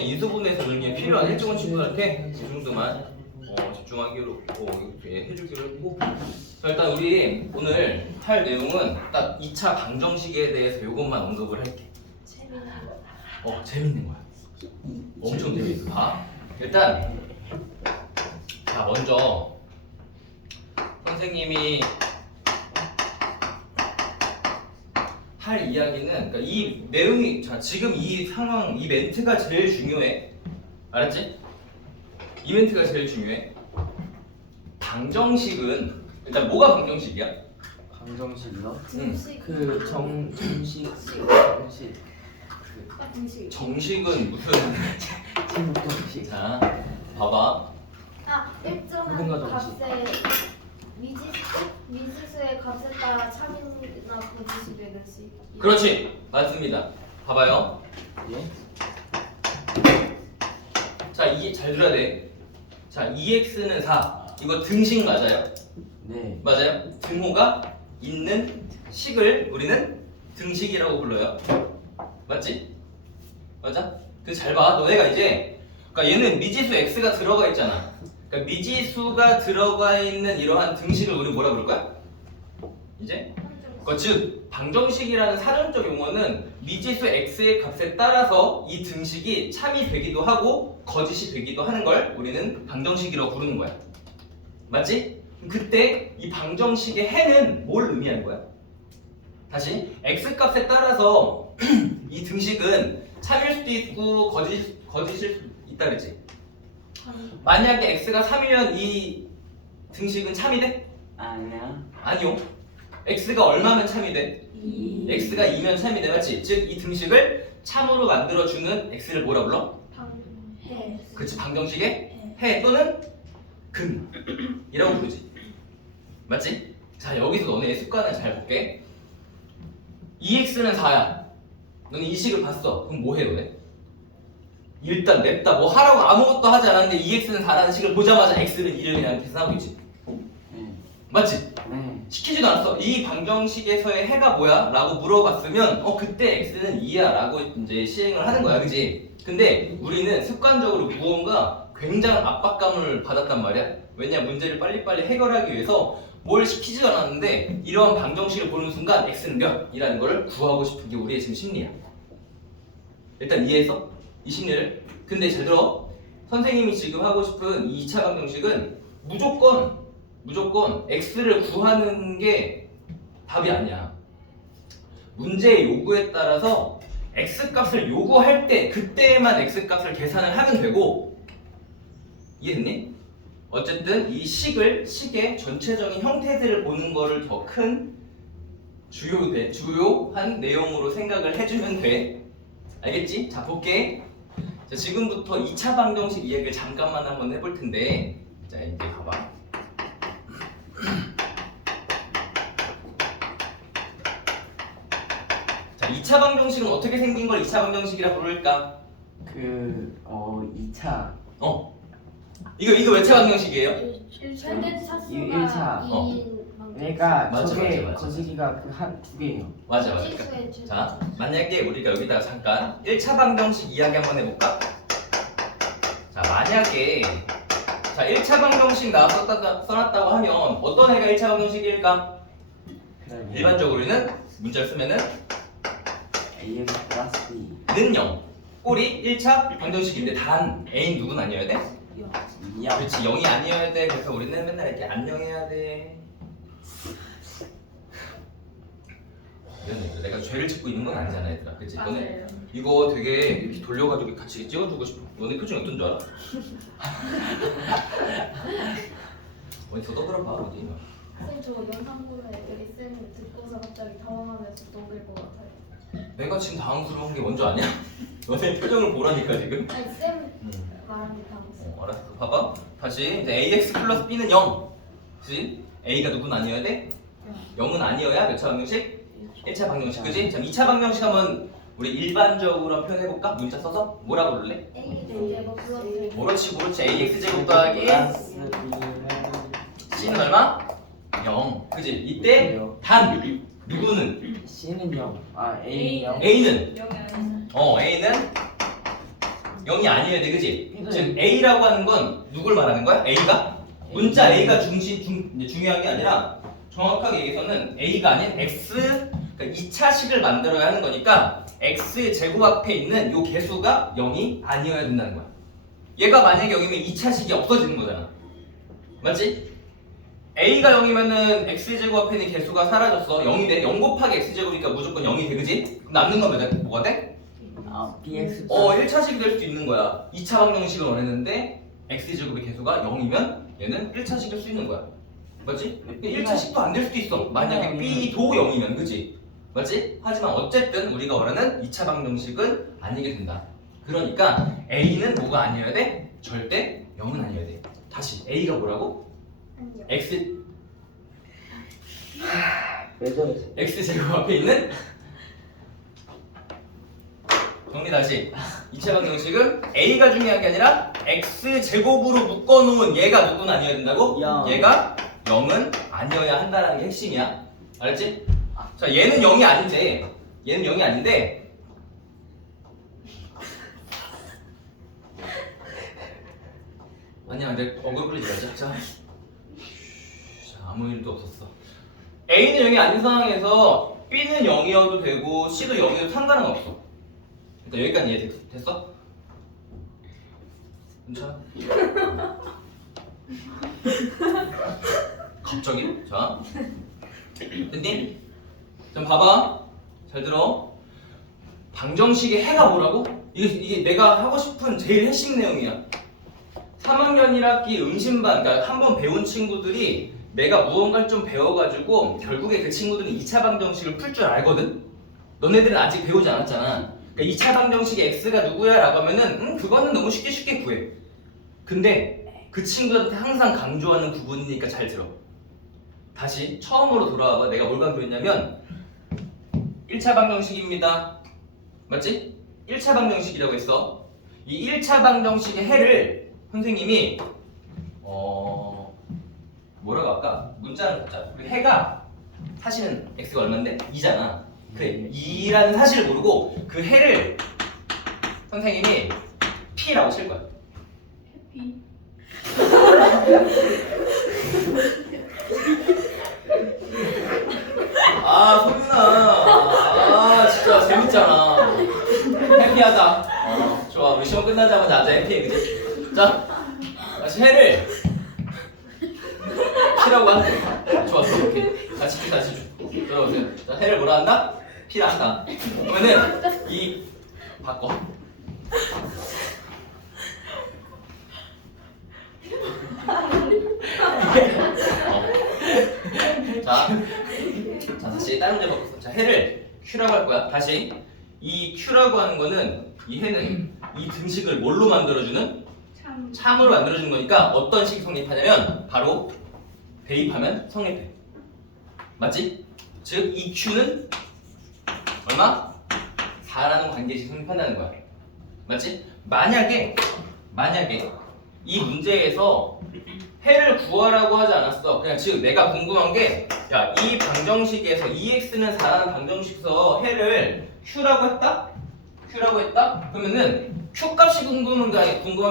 이번에 인수분해에서 논리에 필요한 일정한 친구한테 이 정도만 집중하기로 해주기로 했고, 자, 일단 우리 오늘 할 내용은 딱 2차 방정식에 대해서 이것만 언급을 할게. 재밌는 거야. 엄청 재밌어. 봐. 일단 자, 먼저 선생님이 할 이야기는, 그러니까 이 내용이, 자, 지금 이 상황, 이 멘트가 제일 중요해. 알았지? 이 멘트가 제일 중요해. 방정식은 일단 뭐가 방정식이야? 방정식이요? 그 정식 정식은 무슨 정식. 자, 봐봐. 모든 일정한 값의 미지수의 값에 따라 참이나 거짓이 되는 식. 그렇지, 맞습니다. 봐봐요. 예? 자, 이게 잘 들어야 돼. 자, 2x는 4. 이거 등식 맞아요? 네. 맞아요? 등호가 있는 식을 우리는 등식이라고 불러요. 맞지? 맞아? 그 잘 봐. 너네가 이제, 그러니까 얘는 미지수 x가 들어가 있잖아. 그러니까 미지수가 들어가 있는 이러한 등식을 우리 뭐라 부를 거야? 이제? 즉 방정식이라는 사전적 용어는 미지수 x의 값에 따라서 이 등식이 참이 되기도 하고 거짓이 되기도 하는 걸 우리는 방정식이라고 부르는 거야. 맞지? 그때 이 방정식의 해는 뭘 의미하는 거야? 다시 x 값에 따라서 이 등식은 참일 수도 있고 거짓일 수도 있다 그랬지? 만약에 x가 3이면 이 등식은 참이 돼? 아니야. 아니요. x가 얼마면 참이 돼? x가 2면 참이 돼. 맞지? 즉 이 등식을 참으로 만들어주는 x를 뭐라 불러? 해. 그치, 방정식의 해 또는 근이라고 부르지. 맞지? 자, 여기서 너네 습관을 잘 볼게. 2x는 4야. 너는 이 식을 봤어. 그럼 뭐 해, 너네? 일단 냅다 뭐 하라고 아무것도 하지 않았는데 2x는 4라는 식을 보자마자 x는 2를 그냥 계산하고 있지. 네. 맞지? 네. 시키지도 않았어. 이 방정식에서의 해가 뭐야? 라고 물어봤으면 그때 x는 2야 라고 이제 시행을 하는 거야. 그지? 근데 우리는 습관적으로 무언가 굉장한 압박감을 받았단 말이야. 왜냐, 문제를 빨리빨리 해결하기 위해서 뭘 시키지도 않았는데 이러한 방정식을 보는 순간 x는 몇이라는 걸 구하고 싶은 게 우리의 지금 심리야. 일단 이해했어? 이 심리를. 근데 잘 들어. 선생님이 지금 하고 싶은 이 2차 방정식은 무조건 x를 구하는 게 답이 아니야. 문제의 요구에 따라서 x 값을 요구할 때 그때만 x 값을 계산을 하면 되고, 이해됐니? 어쨌든 이 식의 전체적인 형태들을 보는 거를 더 큰 주요한 내용으로 생각을 해주면 돼. 알겠지? 자, 볼게. 자, 지금부터 2차 방정식 이야기를 잠깐만 한번 해볼 텐데, 자, 이제 봐봐. 자, 2차 방정식은 어떻게 생긴 걸 2차 방정식이라 부를까? 2차. 이거 왜 2차 방정식이에요? 최대 차수가 일차. 2인 그러니까 맞아, 저게 맞아. 거시기가 그 한 두 개예요. 맞아. 자, 만약에 우리가 여기다가 잠깐 1차 방정식 이야기 한번 해볼까? 자, 만약에 1차 방정식 써놨다고 하면 어떤 애가 1차 방정식일까? 일반적으로는 문자를 쓰면은 ax 플러스 b. 는 0. 꼴이 1차 방정식인데 단 a는 누군 아니어야 돼? 2야. 그렇지, 0이 아니어야 돼. 그래서 우리는 맨날 이렇게 안녕해야 돼. 이런 얘기들. 내가 죄를 짓고 있는 건 아니잖아, 얘들아. 그치? 너네 이거 되게 이렇게 돌려가지고 같이 찍어주고 싶어. 너네 표정이 어떤 줄 알아? 어디 더 떠들어봐, 어디. 쌤, 저 영상 보면 여기 쌤 듣고서 갑자기 당황하면서 녹일 것 같아요. 내가 지금 당황스러운 게 뭔지 아냐? 너네 표정을 보라니까 지금. 아니 쌤 말하는 게 당황했어요. 알았어. 봐봐. 다시 이제 ax 플러스 b는 0. 그치? a가 누군 아니어야 돼? 0은 아니어야 몇 차 방정식? 1차 방정식. 그치? 자, 2차 방정식 한번 우리 일반적으로 한번 표현해볼까? 문자 써서? 뭐라고 부를래? A 제곱 플러스 그렇지. ax 제곱 더하기 플러스 b는 c는 얼마? 0. 그치? 이때 단 누구는? c는 0. 아 a는 0. a는? 영이 아니죠. a는 0이 아니어야 돼, 그지? 이거 지금 A라고 하는 건 누굴 말하는 거야? A가? 문자 A가 중요한 게 아니라 정확하게 얘기해서는 A가 아닌 X, 그러니까 2차식을 만들어야 하는 거니까 X의 제곱 앞에 있는 요 개수가 0이 아니어야 된다는 거야. 얘가 만약에 0이면 2차식이 없어지는 거잖아. 맞지? A가 0이면은 X제곱 앞에 있는 개수가 사라졌어. 0이 돼. 0 곱하기 X제곱이니까 무조건 0이 돼, 그지? 남는 건 뭐가 돼? bx 1차식이 될 수도 있는 거야. 2차 방정식을 원했는데 X제곱의 개수가 0이면 얘는 1차식일 수 있는 거야. 맞지? 1차식도 안 될 수도 있어. 만약에 B도 0이면, 그지? 맞지? 하지만 어쨌든 우리가 원하는 2차 방정식은 아니게 된다. 그러니까 A는 뭐가 아니어야 돼? 절대 0은 아니어야 돼. 다시 A가 뭐라고? 아니요. 왜 저러세요? X제곱 앞에 있는 정리 다시 2차 방정식은 A가 중요한 게 아니라 X제곱으로 묶어놓은 얘가 누구는 아니어야 된다고? 영. 얘가 0은 아니어야 한다는 게 핵심이야. 알았지? 자, 얘는 0이 아닌데 얘는 0이 아닌데 아니야, 내 얼굴 끌리지 말자. 자, 아무 일도 없었어. A는 0이 아닌 상황에서 B는 0이어도 되고 C도 0이어도 상관은 없어. 일단 여기까지 이해 됐어? 괜찮아? 갑자기? 자, 됐니? 좀 봐봐. 잘 들어. 방정식의 해가 뭐라고? 이게 내가 하고 싶은 제일 핵심 내용이야. 3학년 1학기 응시반, 그러니까 한번 배운 친구들이 내가 무언가를 좀 배워가지고 결국에 그 친구들은 2차 방정식을 풀 줄 알거든? 너네들은 아직 배우지 않았잖아. 그러니까 2차 방정식의 x가 누구야? 라고 하면은 그거는 너무 쉽게 구해. 근데 그 친구들한테 항상 강조하는 부분이니까 잘 들어. 다시 처음으로 돌아와봐. 내가 뭘 강조했냐면 1차 방정식입니다. 맞지? 1차 방정식이라고 했어. 이 1차 방정식의 해를 선생님이 뭐라고 할까? 문자를 갖자. 우리 해가 사실은 x가 얼마인데? 2잖아. 그래, 2라는 사실을 모르고 그 해를 선생님이 p라고 칠 거야. 해피. 아, 소윤아. 진짜 재밌잖아. 해피하다. 좋아. 우리 시험 끝나자마자 아자 해피해, 그치? 자, 다시 해를 p라고 하는 거야. 좋았어. 오케이. 다시 들어보세요. 자, 해를 뭐라 한다? p라 한다. 그러면은 이 바꿔. 자, 다시 다른 문제 바꿨어. 자, 해를 q라고 할 거야. 다시 이 q라고 하는 거는 이 해는 이 등식을 뭘로 만들어주는? 참. 참으로 만들어주는 거니까 어떤 식이 성립하냐면 바로 대입하면 성립해. 맞지? 즉 이 q는 얼마? 4라는 관계식 성립한다는 거야. 맞지? 만약에 이 문제에서 해를 구하라고 하지 않았어. 그냥 지금 내가 궁금한 게, 야, 이 방정식에서 2x는 4라는 방정식에서 해를 q라고 했다? 그러면은 q 값이 궁금한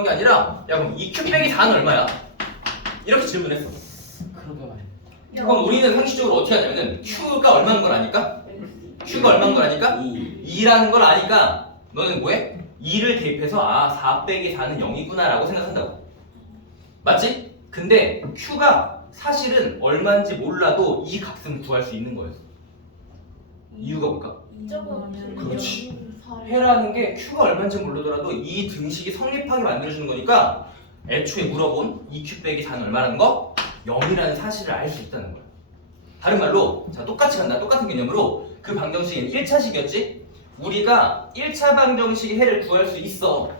게 아니라, 야, 그럼 2q 빼기 4는 얼마야? 이렇게 질문했어. 그러게 말이야. 그럼 우리는 상식적으로 어떻게 하냐면은 q가 얼마인 걸 아니까? q가 얼마인 걸 아니까? 2라는 걸 아니까 너는 뭐해? 2를 대입해서 4 빼기 4는 0이구나 라고 생각한다고. 맞지? 근데 q가 사실은 얼마인지 몰라도 이 값은 구할 수 있는 거였어. 이유가 뭘까? 그렇지. 해라는 게 q가 얼마인지 모르더라도 이 등식이 성립하게 만들어주는 거니까 애초에 물어본 2q 빼기 4는 얼마라는 거? 0이라는 사실을 알 수 있다는 거야. 다른 말로, 자, 똑같이 간다. 똑같은 개념으로 그 방정식은 1차식이었지? 우리가 1차 방정식의 해를 구할 수 있어.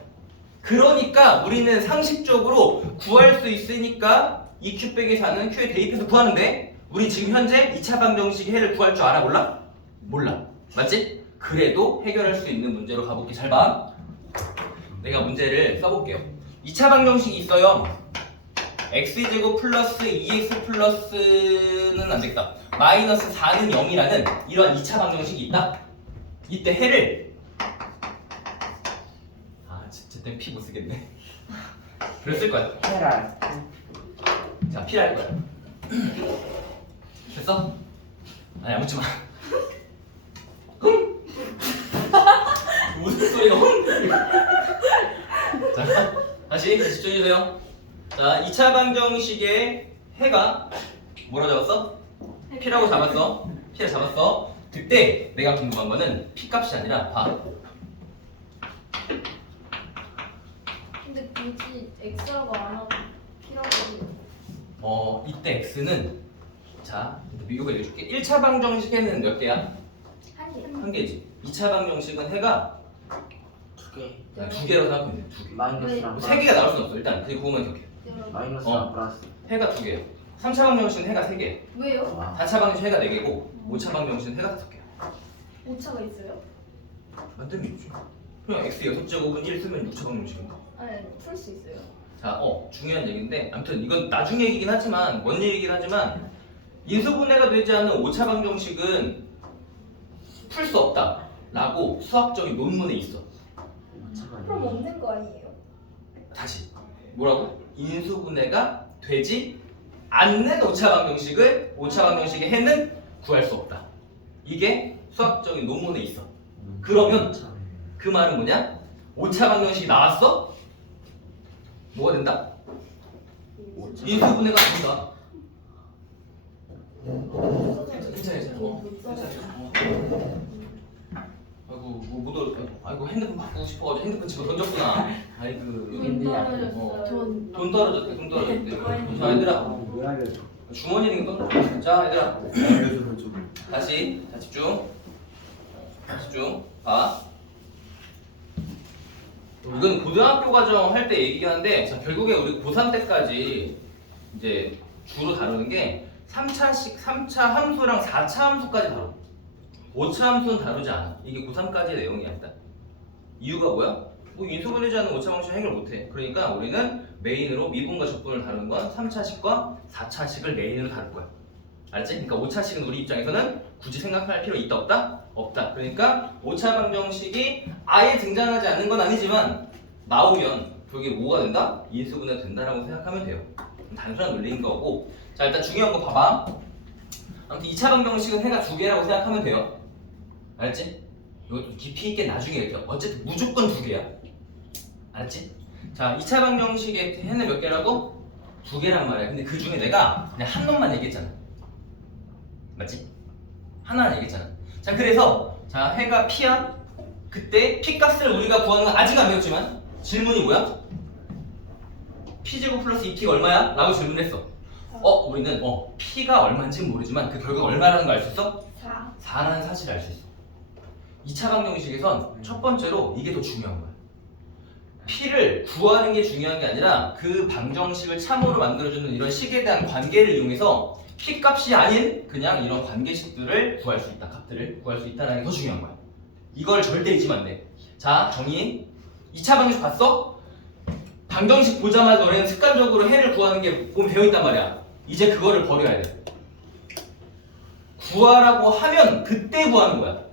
그러니까 우리는 상식적으로 구할 수 있으니까 2q 빼기 4는 q에 대입해서 구하는데 우리 지금 현재 2차 방정식의 해를 구할 줄 알아? 몰라? 몰라. 맞지? 그래도 해결할 수 있는 문제로 가볼게. 잘 봐. 내가 문제를 써볼게요. 2차 방정식이 있어요. x제곱 플러스 2x 플러스는 안 되겠다. 마이너스 4는 0이라는 이런 2차 방정식이 있다. 이때 해를 진짜 그냥 P 못 쓰겠네. 그랬을 거야. 테랄. 자, P를 할 거야. 됐어? 아니, 아무튼 마. 무슨 소리가 자, 다시 집중해주세요. 자, 2차 방정식의 해가 뭐라 잡았어? P라고 잡았어. P를 잡았어. 그때 내가 궁금한 거는 P 값이 아니라 봐. 근데 굳이 X라고 안 하고 P라고 해요. 이때 X는 자, 이거 얘기해줄게. 1차 방정식에는 몇 개야? 한 개지. 2차 방정식은 해가 2개. 두 개라고 생각하면 돼. 두 개. 마이너스랑 세 개가 나올 수는 없어. 일단 그거만 기억해. 마이너스랑 플러스. 해가 두 개예요. 3차 방정식은 해가 세 개. 왜요? 와. 4차 방정식 해가 네 개고 5차 방정식은 해가 다섯 개야. 오차가 있어요? 완전 있죠. 그냥 x 6제곱은 1 쓰면 6차 방정식인가? 아니 풀 수 있어요. 자, 중요한 얘기인데 아무튼 이건 나중 얘기긴 하지만 뭔 얘기긴 하지만 인수분해가 되지 않는 5차 방정식은 풀 수 없다 라고 수학적인 논문에 있어. 그럼 없는 거 아니에요? 다시 뭐라고? 인수분해가 되지 않는 5차 방정식을 5차 방정식의 해는 구할 수 없다. 이게 수학적인 논문에 있어. 그러면 그 말은 뭐냐? 5차 방정식이 나왔어? 뭐가 된다? 인수분해가 된다. 괜찮아. 아이고 아이고 핸드폰 바꾸고 싶어가지고 핸드폰 집어 던졌구나. 아이고 돈 떨어졌어요. 돈 떨어졌대. 돈 떨어졌대. 자 얘들아 왜 알려줘? 주머니에 있는 거 떨어졌어. 자 얘들아 알려주면 좀. 다시 자 집중. 봐. 이건 고등학교 과정 할 때 얘기하는데 자 결국에 우리 고3 때까지 이제 주로 다루는 게 3차 함수랑 4차 함수까지 다뤄. 5차 함수는 다루지 않아. 이게 고3까지의 내용이야 일단. 이유가 뭐야? 뭐 인수분해지 않는 5차 방식 해결 못해. 그러니까 우리는 메인으로 미분과 적분을 다루는 건 3차식과 4차식을 메인으로 다룰 거야. 알지? 그러니까 5차식은 우리 입장에서는 굳이 생각할 필요 있다 없다? 없다. 그러니까 5차 방정식이 아예 등장하지 않는 건 아니지만 나오면 그게 뭐가 된다? 인수분해가 된다라고 생각하면 돼요. 단순한 논리인 거고. 자 일단 중요한 거 봐봐. 아무튼 2차 방정식은 해가 두 개라고 생각하면 돼요. 알았지? 이것도 깊이 있게 나중에 얘기해. 어쨌든 무조건 두 개야. 알았지? 자 2차 방정식의 해는 몇 개라고? 두 개란 말이야. 근데 그 중에 내가 그냥 한 놈만 얘기했잖아. 맞지? 하나는 얘기했잖아. 자 그래서 자 해가 P야. 그때 P 값을 우리가 구하는 건 아직 안 배웠지만 질문이 뭐야? P제곱 플러스 2P가 얼마야? 라고 질문했어. 우리는 P가 얼마인지는 모르지만 그 결과가 얼마라는 거 알 수 있어? 4. 4라는 사실을 알 수 있어. 2차 방정식에선 첫 번째로 이게 더 중요한 거야. P를 구하는 게 중요한 게 아니라 그 방정식을 참으로 만들어주는 이런 식에 대한 관계를 이용해서 P 값이 아닌 그냥 이런 관계식들을 구할 수 있다. 값들을 구할 수 있다는 게 더 중요한 거야. 이걸 절대 잊으면 안 돼. 자, 정의. 2차 방정식 봤어? 방정식 보자마자 너네는 습관적으로 해를 구하는 게 몸에 배어있단 말이야. 이제 그거를 버려야 돼. 구하라고 하면 그때 구하는 거야.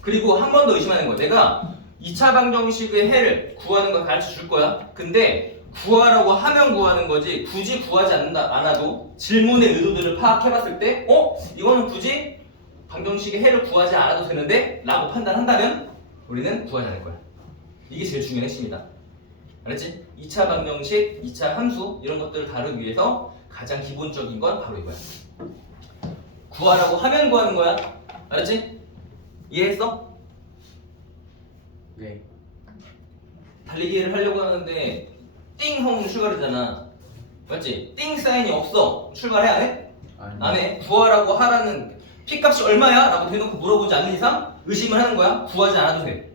그리고 한 번 더 의심하는 거야. 내가 2차 방정식의 해를 구하는 거 가르쳐 줄 거야. 근데 구하라고 하면 구하는 거지 굳이 구하지 않아도 질문의 의도들을 파악해봤을 때 이거는 굳이 방정식의 해를 구하지 않아도 되는데? 라고 판단한다면 우리는 구하지 않을 거야. 이게 제일 중요한 핵심이다. 알았지? 2차 방정식, 2차 함수 이런 것들을 다루기 위해서 가장 기본적인 건 바로 이거야. 구하라고 하면 구하는 거야. 알았지? 이해했어? 네. 달리기를 하려고 하는데 띵 하면 출발이잖아. 맞지? 띵 사인이 없어. 출발해 안 해? 안 해. 구하라고 하라는 P값이 얼마야? 라고 대놓고 물어보지 않는 이상 의심을 하는 거야. 구하지 않아도 돼.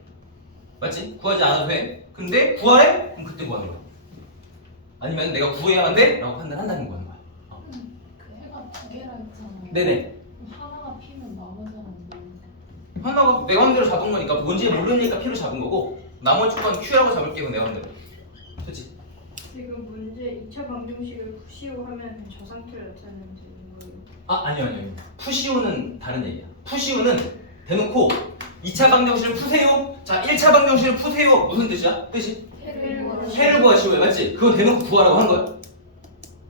맞지? 구하지 않아도 돼. 근데 구하래? 그럼 그때 구하는 거야. 아니면 내가 구해야만 돼? 라고 판단한다는 거야. 그 해가 두 개라 했잖아요. 네네. 하나가 피면 나머지는 뭐? 하나가 내 맘대로 잡은 거니까 뭔지 모르니까 P로 잡은 거고 나머지 건 Q라고 잡을게요. 내 맘대로. 그렇지? 지금 문제 2차 방정식을 푸시오하면 저 상태를 나타내면 되는 거예요. 아니요. 푸시오는 다른 얘기야. 푸시오는 대놓고 2차 방정식을 푸세요. 자, 1차 방정식을 푸세요. 무슨 뜻이야? 뜻이? 해를 해를 구하시오 맞지? 그건 대놓고 구하라고 한 거야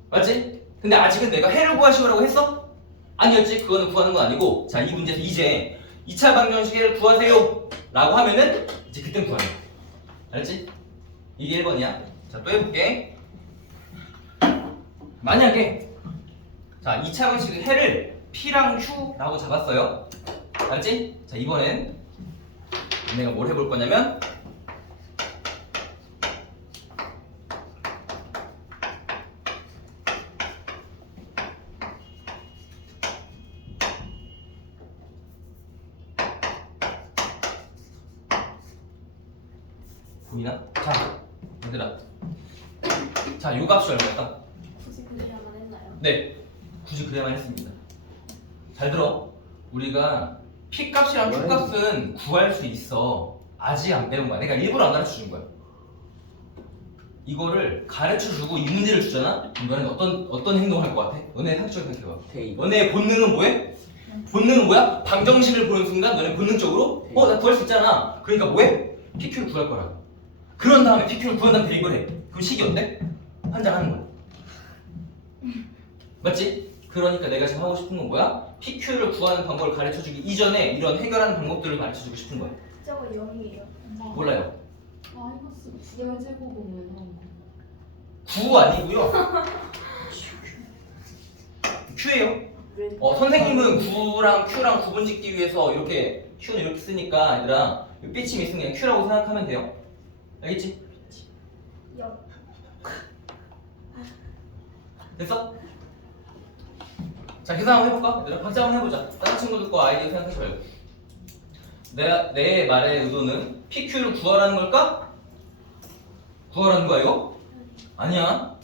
맞지? 근데 아직은 내가 해를 구하시오라고 했어? 아니었지? 그거는 구하는 건 아니고 자 이 문제에서 이제 2차 방정식 해를 구하세요 라고 하면은 이제 그땐 구하는 거야 알았지? 이게 1번이야 자 또 해볼게 만약에 자 2차 방정식 해를 P랑 Q라고 잡았어요 알았지? 자 이번엔 내가 뭘 해볼 거냐면 보이나? 자 얘들아 자 요 값이 얼마일까? 굳이 그래야만 했나요? 네 굳이 그래야만 했습니다 잘 들어 우리가 P 값이랑 Q 값은 구할 수 있어 아직 안 배운 거야 내가 일부러 안 가르쳐 준 거야 이거를 가르쳐 주고 이 문제를 주잖아? 그럼 너는 어떤 행동을 할 것 같아? 너네 상식적으로 생각해봐 테이블. 너네의 본능은 뭐해? 본능은 뭐야? 방정식을 보는 순간 너네 본능적으로 나 구할 수 있잖아 그러니까 뭐해? PQ를 구할 거라고 그런 다음에 PQ를 구한 다음에 대입을 해 그럼 식이 어때? 한 장 하는 거야 맞지? 그러니까 내가 지금 하고 싶은 건 뭐야? PQ를 구하는 방법을 가르쳐주기 이전에 이런 해결하는 방법들을 가르쳐주고 싶은 거야 저거 0이에요. 몰라요 마이너스 9의 제곱은 왜 나온 거야? 9 아니고요 Q예요 선생님은 9랑 Q랑 구분 짓기 위해서 이렇게 Q는 이렇게 쓰니까 얘들아 이 삐침이 있으면 그냥 Q라고 생각하면 돼요 알겠지? 0. 됐어? 자 계산 한번 해볼까? 얘들아 각자 한번 해보자 다른 친구들 거 아이디어 생각하지 말고 내 말의 의도는 PQ를 구하라는 걸까? 구하라는 거야 이거? 아니야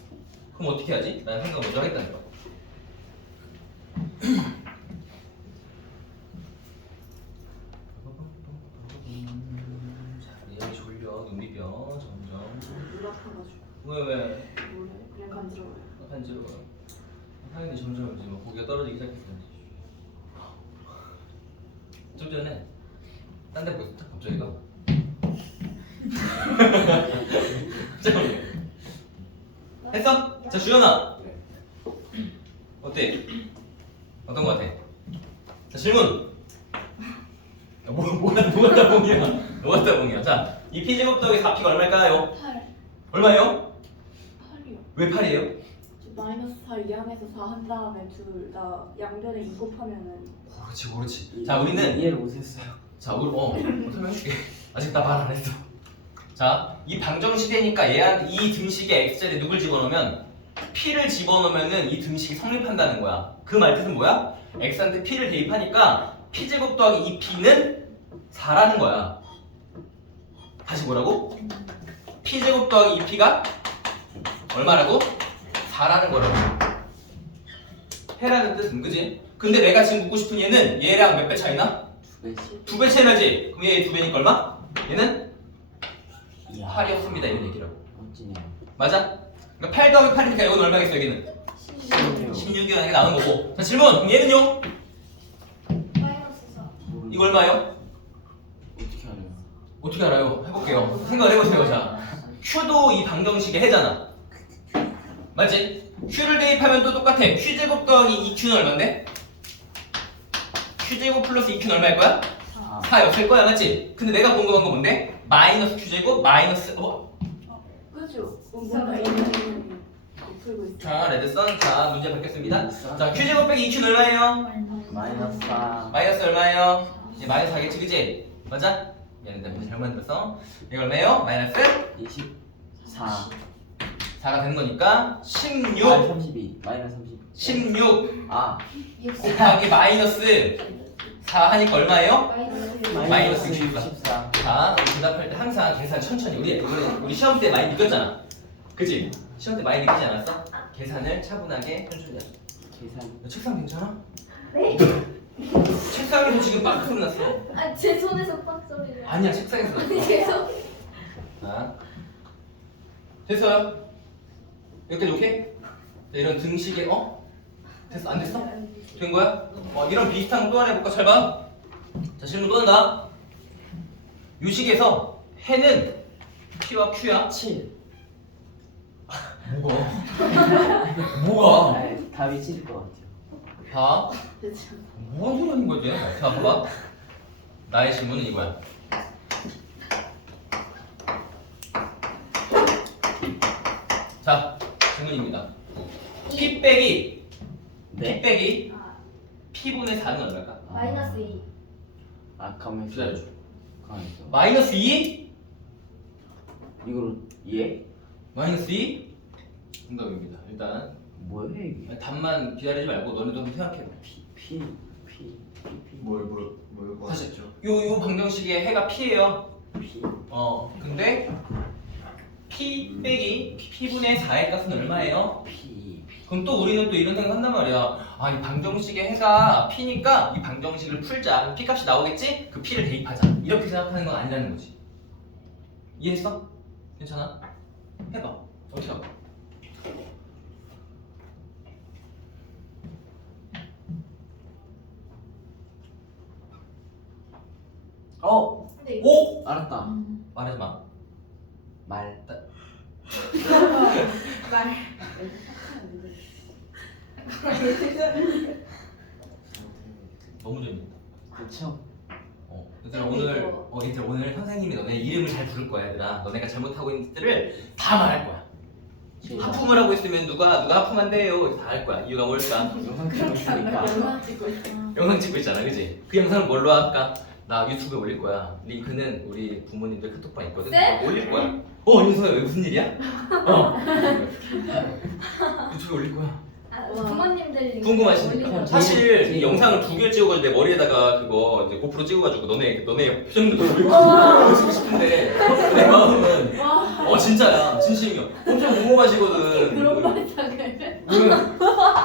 그럼 어떻게 하지? 난 생각 먼저 하겠다는 거야 자 이야기 졸려 눈 비벼 점점 눈 아파가지고 왜? 뭐래? 그냥 간지러워요. 간지러워요 당연히 점점 이제 뭐 고기가 떨어지기 시작했어 좀 전에 딴 데 보고 있었다 갑자기 가 했어? 자 주연아 어때? 어떤 거 같아? 자 질문 뭐가 따봉이야 자이 P제곱 더하기 4P가 얼마일까요? 8. 얼마예요? 8이요. 왜 8이에요? 저 마이너스 4 이항해서 4 한 다음에 둘 다 양변에 2 곱하면은 그렇지 자 우리는 이해를 못했어요. 자 우리 설명해줄게 아직 나 말 안 했어 자 이 방정식이니까 얘한테 이 등식에 x자리에 누굴 집어넣으면 p를 집어넣으면은 이 등식이 성립한다는 거야 그 말뜻은 뭐야? x한테 p를 대입하니까 p제곱 더하기 2p는 4라는 거야 다시 뭐라고? p제곱 더하기 2p가 얼마라고? 4라는 거라고 해라는 뜻은 그지? 근데 내가 지금 묻고 싶은 얘는 얘랑 몇 배 차이나? 2배씩. 2배 차이 나지? 그럼 얘 2배니까 얼마? 얘는 이야. 8이었습니다 이런 얘기라고 멋지네요. 맞아? 그러니까 8 더하기 8이니까 이건 얼마겠어 여기는? 16이라는 게 나오는 거고 자 질문! 그럼 얘는요? 마이너스 4. 이거 얼마예요? 어떻게 알아요? 어떻게 알아요? 해볼게요 생각을 해보세요 자 Q도 이 방정식의 해잖아 맞지? Q를 대입하면 또 똑같아 Q제곱 더하기 2Q는 얼만데? Q제곱 플러스 2Q는 얼마일 거야? 4였을 거야 맞지? 근데 내가 궁금한 건 뭔데? 마이너스 Q제곱 마이너스 그죠? 뭔가 있는 풀고 있어. 자 레드선 자 문제 받겠습니다 자 Q제곱 빼기 2Q는 얼마예요? 마이너스 4. 마이너스 얼마예요? 이제 마이너스 4겠지 그지? 맞아? 미안해 내가 잘못 만들었어 이거 얼마예요? 마이너스 24. 4가 되는 거니까 16 아, 32. 마이너스 32. 16 아. 곱하기 마이너스 4 하니까 얼마예요? 마이너스 마이너스 64. 자 우리 대답할 때 항상 계산 천천히 우리 시험 때 많이 느꼈잖아 그치? 시험 때 많이 느끼지 않았어? 계산을 차분하게 천천히 하자 계산. 너 책상 괜찮아? 네. 책상에서 지금 빡 소리 났어 아, 제 손에서 빡 소리를. 아니야 책상에서 났어 죄송. 자, 됐어요? 여기까지 오케이? 자, 이런 등식의 됐어? 안 됐어? 된 거야? 이런 비슷한 거 또 하나 해볼까? 잘 봐. 자, 질문 또 한다. 요 식에서 해는 P와 Q야. 7. 뭐가? 아, 답이 찔릴 것 같아요. 봐. 그렇죠. 뭔 소리 하는 거지? 자, 봐봐. 나의 질문은 이거야. 자, 질문입니다. P 빼기 네. 아, P분의 4는 얼마일까? 마이너스 2. 아, 가만히 기다려줘. 가만히 있어. 마이너스 2? 이거로 예? 마이너스 2? 정답입니다. 일단 뭐예요 이게? 답만 기다리지 말고 너네도 한번 생각해봐. P. 뭘 사실 요 방정식의 해가 P예요. P. 근데 P 빼기 P분의 4의 값은 얼마예요? P. 그럼 또 우리는 또 이런 생각 한단 말이야. 아, 이 방정식의 해가 P니까 이 방정식을 풀자. 그럼 P 값이 나오겠지? 그 P를 대입하자. 이렇게 생각하는 건 아니라는 거지. 이해했어? 괜찮아? 해봐. 어떻게 할까? 근데 이거 오! 알았다. 말하지 마. 말. 말. 너무 재밌다. 그쵸? 얘들아 오늘 선생님이 너네 이름을 잘 부를 거야, 얘들아. 너네가 잘못하고 있는 것들을 다 말할 거야. 하품을 하고 있으면 누가 하품한대요. 다 할 거야. 이유가 뭘까? 영상 찍고 있으니까. 영상 찍고 있어. 영상 찍고 있잖아, 그지? 그 영상을 뭘로 할까? 나 유튜브에 올릴 거야. 링크는 우리 부모님들 카톡방 있거든. 네? 올릴 거야. 윤서야, 왜 무슨 일이야? 유튜브에 올릴 거야. 아, 부모님들 궁금하시니까. 올리고. 사실 이 영상을 2개를 찍어가지고 내 머리에다가 그거 이제 고프로 찍어가지고 너네 표정도 보여주고 싶은데 내 마음은 진짜야, 진심이야. 엄청 궁금하시거든. 그런 발상을.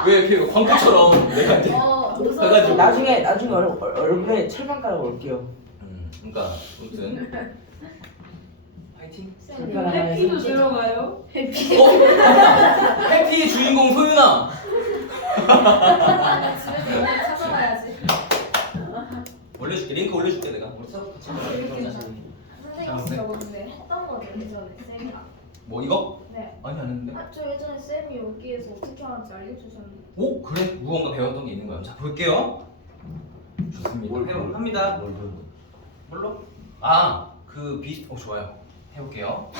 왜 이렇게 광고처럼 내가 이제 무서워. 가가지고. 나중에 얼굴에 철판 깔아 올게요. 그러니까 아무튼 파이팅. 손가락 해피도 하나에 들어가요? 해피 주인공 소윤아. 나 집에서 이거 찾아봐야지. 올려줄게, 링크 올려줄게 내가. 우리 수업 같이 이렇게 하자. 선생님이 저번에 했던 거죠 예전에 쌤이랑. 뭐 이거? 네. 아니 안 했는데. 저 예전에 쌤이 여기에서 어떻게 하는지 알려주셨는데. 오 그래? 무언가 배웠던 게 있는 거야. 자 볼게요. 좋습니다. 합니다. 뭘로? 그 비슷. 좋아요. 해볼게요.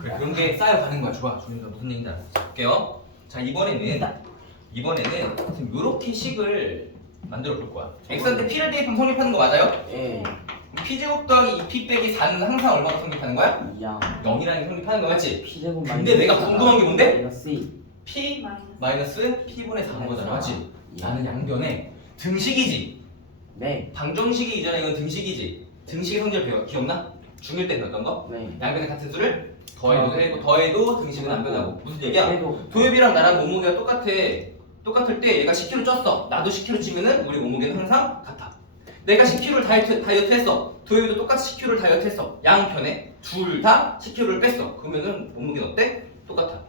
그래, 그런 게 쌓여가는 거야. 좋아. 조윤서 무슨 얘기인지 알았어. 자, 볼게요. 자 이번에는 지금 요렇게 식을 만들어 볼 거야. x한테 p를 대입하면 성립하는 거 맞아요? 예. p제곱 더하기 2p 빼기 4는 항상 얼마가 성립하는 거야? 2양. 0이라는 게 성립하는 거 맞지? P제곱 근데 내가 궁금한 게 뭔데? 마이너스 2. p 마이너스. 마이너스 p분의 4인 거잖아, 맞지? 나는 양변에 등식이지. 네. 방정식이 이전에 이건 등식이지. 등식의 성질 기억나? 중1 때 배웠던 거? 네. 양변의 같은 수를 더해도 등식은 안 변하고. 무슨 얘기야? 그래도 도엽이랑 나랑 몸무게가 똑같을 때 얘가 10kg 쪘어. 나도 10kg 찌면은 우리 몸무게는 항상 같아. 내가 10kg를 다이어트 했어. 도엽이도 똑같이 10kg를 다이어트 했어. 양편에 둘 다 10kg를 뺐어. 그러면은 몸무게는 어때? 똑같아.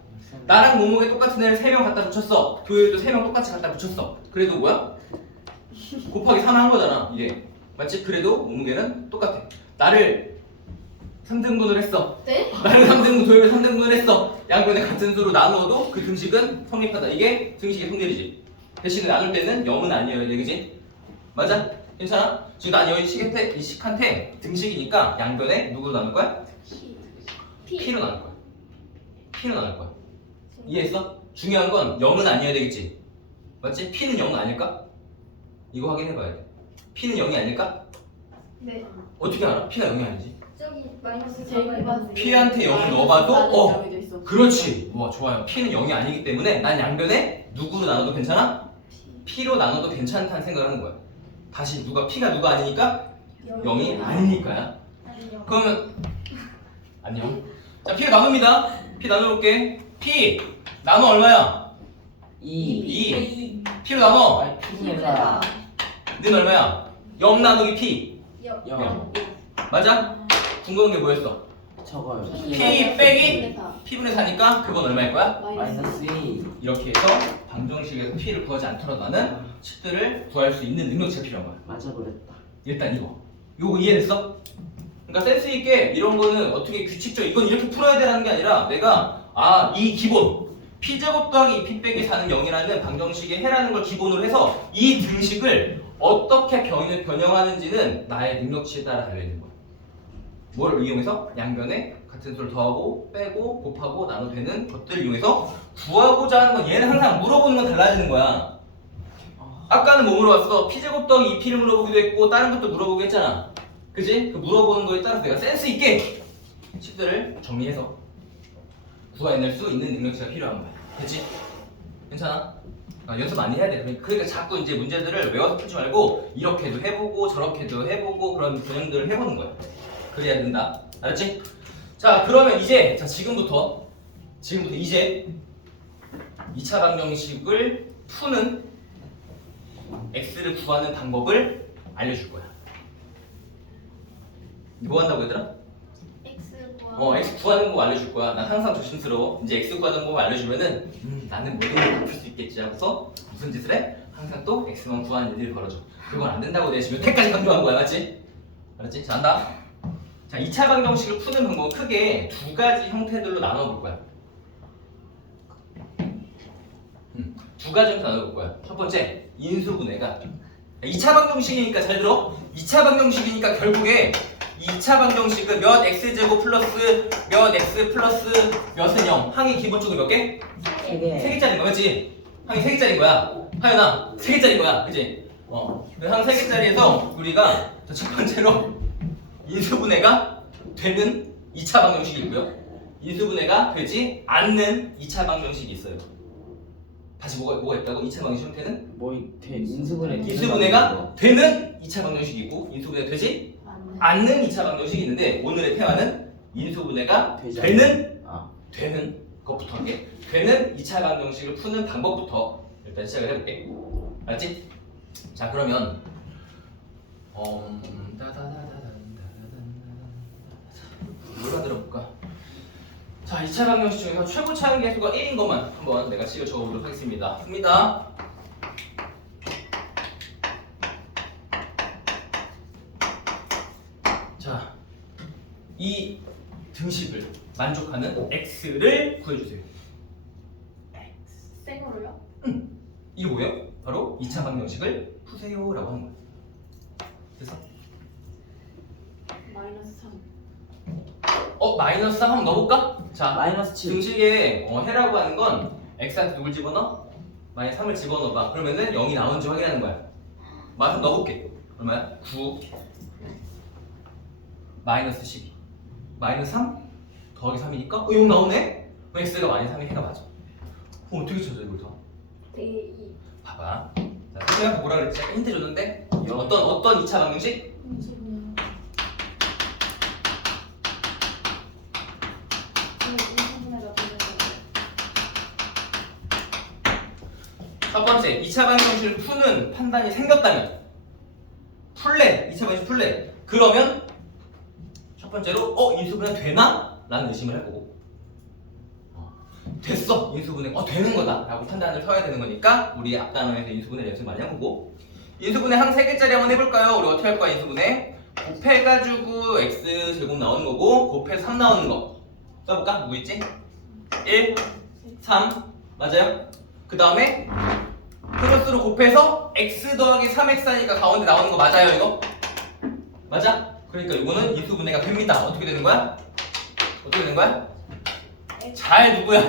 나랑 몸무게 똑같은 애를 3명 갖다 붙였어. 도엽이도 3명 똑같이 갖다 붙였어. 그래도 뭐야? 곱하기 3 한 거잖아. 이게 맞지? 그래도 몸무게는 똑같아. 나를 3등분을 했어. 네? 나는 3등분, 도엽이 3등분을 했어. 양변에 같은 수로 나누어도 그 등식은 성립하다. 이게 등식의 성질이지. 대신에 나눌 때는 0은 아니어야 돼, 그지? 맞아? 괜찮아? 지금 난 여기 이 식한테 등식이니까 양변에 누구로 나눌 거야? P로 나눌 거야. P로 나눌 거야. 이해했어? 중요한 건 0은 아니어야 되겠지? 맞지? P는 0은 아닐까? 이거 확인해봐야 돼. P는 0이 아닐까? 네. 어떻게 알아? P가 0이 아니지? 저기 마이너스 제일 4가 P한테 0을 넣어봐도 그렇지. 와 좋아요. P는 0이 아니기 때문에 난 양변에 누구로 나눠도 괜찮아? P로 나눠도 괜찮다는 생각을 하는 거야. 다시 P가 누가 아니니까 0이 아니니까야. 아니요. 그러면 안녕. 자 P를 나눕니다. P 나눠볼게. P 나눠 얼마야? 2. P로 나눠. 아이 P분의 4. 는 얼마야? 0 나누기 P. 0. 맞아? 궁금한 게 뭐였어? 적어요. P 빼기 P분의 4니까 그건 얼마일 거야? 마이너스 2. 이렇게 해서 방정식에서 P를 구하지 않더라도 나는 식들을 구할 수 있는 능력치가 필요한 거야. 맞아 그랬다. 일단 이거 이해됐어? 그러니까 센스 있게 이런 거는 어떻게 규칙적 이건 이렇게 풀어야 되라는 게 아니라 내가 이 기본 P제곱 더하기 2P 빼기 4는 0이라는 방정식의 해라는 걸 기본으로 해서 이 등식을 어떻게 변형하는지는 나의 능력치에 따라 달려있는 거야. 뭐를 이용해서? 양변에 같은 수를 더하고 빼고 곱하고 나눠 되는 것들을 이용해서 구하고자 하는 건 얘는 항상 물어보는 건 달라지는 거야. 아까는 뭐 물어봤어? P제곱 더하기 2P를 물어보기도 했고 다른 것도 물어보기도 했잖아. 그지? 그 물어보는 거에 따라서 내가 센스 있게 식들을 정리해서 구해낼 수 있는 능력치가 필요한 거야. 그치? 괜찮아? 연습 많이 해야 돼. 그러니까 자꾸 이제 문제들을 외워서 풀지 말고 이렇게도 해보고 저렇게도 해보고 그런 변형들을 해보는 거야. 그래야 된다. 알았지? 자, 그러면 이제 지금부터 이제 2차 방정식을 푸는 x를 구하는 방법을 알려줄 거야. 뭐 한다고 얘들아? X 구하는 x 구하는 방법 알려줄 거야. 난 항상 조심스러워. 이제 x 구하는 방법 알려주면은 나는 모든 걸 풀 수 있겠지 하고서 무슨 짓을 해? 항상 또 x만 구하는 일들이 벌어져. 그건 안 된다고 내가 지금 여태까지 강조한 거야, 맞지? 알았지? 자, 한다. 자, 2차 방정식을 푸는 방법은 크게 두 가지 형태들로 나눠볼 거야. 두 가지 형태로 나눠볼 거야. 첫 번째, 인수분해가. 2차 방정식이니까 잘 들어. 2차 방정식이니까 결국에 2차 방정식은 몇 x제곱 플러스 몇 x 플러스 몇은 0. 항이 기본적으로 몇 개? 3개. 3개짜리인 거야, 그치? 항이 3개짜리인 거야. 하연아, 3개짜리인 거야, 그치? 항 3개짜리에서 우리가 첫 번째로 인수분해가 되는 2차 방정식이 있고요. 인수분해가 되지 않는 2차 방정식이 있어요. 다시 뭐가 있다고? 2차 방정식 형태는? 인수분해가 되는 2차 방정식이 있고 인수분해가 되지 않는 2차 방정식이 있는데 오늘의 테마는 인수분해가 되는 것부터 할게. 되는 2차 방정식을 푸는 방법부터 일단 시작을 해볼게. 알았지? 자, 그러면 뭐라 들어볼까? 자, 2차 방정식 중에서 최고 차항 계수가 1인 것만 한번 내가 식을 적어보도록 하겠습니다. 씁니다. 자, 이 등식을 만족하는 x를 구해주세요. 생으로요? 이게 뭐예요? 바로 2차 방정식을 푸세요라고 하는 거예요. 그래서 마이너스 3. 마이너스 3 한번 넣어볼까? 자, 마이너스 7. 등식에 해라고 하는 건 x한테 누굴 집어넣어? 마이너스 3을 집어넣어봐. 그러면은 0이 나오는지 확인하는 거야. 마이너스 넣어볼게. 얼마야? 9 마이너스 12 마이너스 3 더하기 3이니까 0 나오네? x가 마이너스 3이 해가 맞아. 어떻게 찾아 이걸 다? 되게 봐봐. 자, 선생님이 뭐라 그랬지? 약간 힌트 줬는데 어떤 2차 방정식? 인수분해. 인수분해가 되는 첫 번째, 2차 방정식을 푸는 판단이 생겼다면 2차 방정식 풀래. 그러면 첫 번째로 인수분해 되나? 라는 의심을 해보고 됐어! 인수분해 되는 거다! 라고 판단을 펴야 되는 거니까 우리 앞 단원에서 인수분해 연습 많이 해보고 인수분해 항 3개짜리 한번 해볼까요? 우리 어떻게 할 거야 인수분해? 곱해가지고 x제곱 나오는 거고 곱해서 3 나오는 거 써볼까? 누구 있지? 1, 3 맞아요? 그 다음에 플러스로 곱해서 x 더하기 3x 하니까 가운데 나오는 거 맞아요 이거? 맞아? 그러니까 이거는 인수분해가 됩니다. 어떻게 되는 거야? 어떻게 되는 거야? 잘 누구야?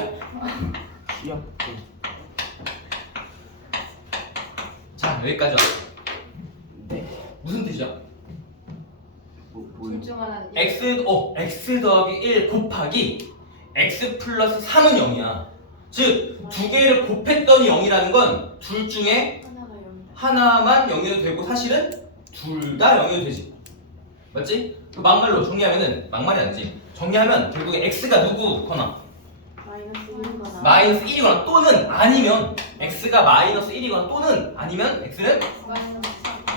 귀엽게. 자, 여기까지 왔어. 네. 무슨 뜻이야? 둘 중 하나는 x 더하기 1 곱하기 x 플러스 3은 0이야. 즉, 두 개를 곱했더니 0이라는 건 둘 중에 하나가 0이다. 하나만 0이어도 되고 사실은 둘 다 0이어도 되지. 맞지? 그 막말로 정리하면은 막말이 아니지. 정리하면 결국에 x가 누구거나 마이너스 1이거나. 마이너스 1이거나 또는 아니면 x가 마이너스 1이거나 또는 아니면 x는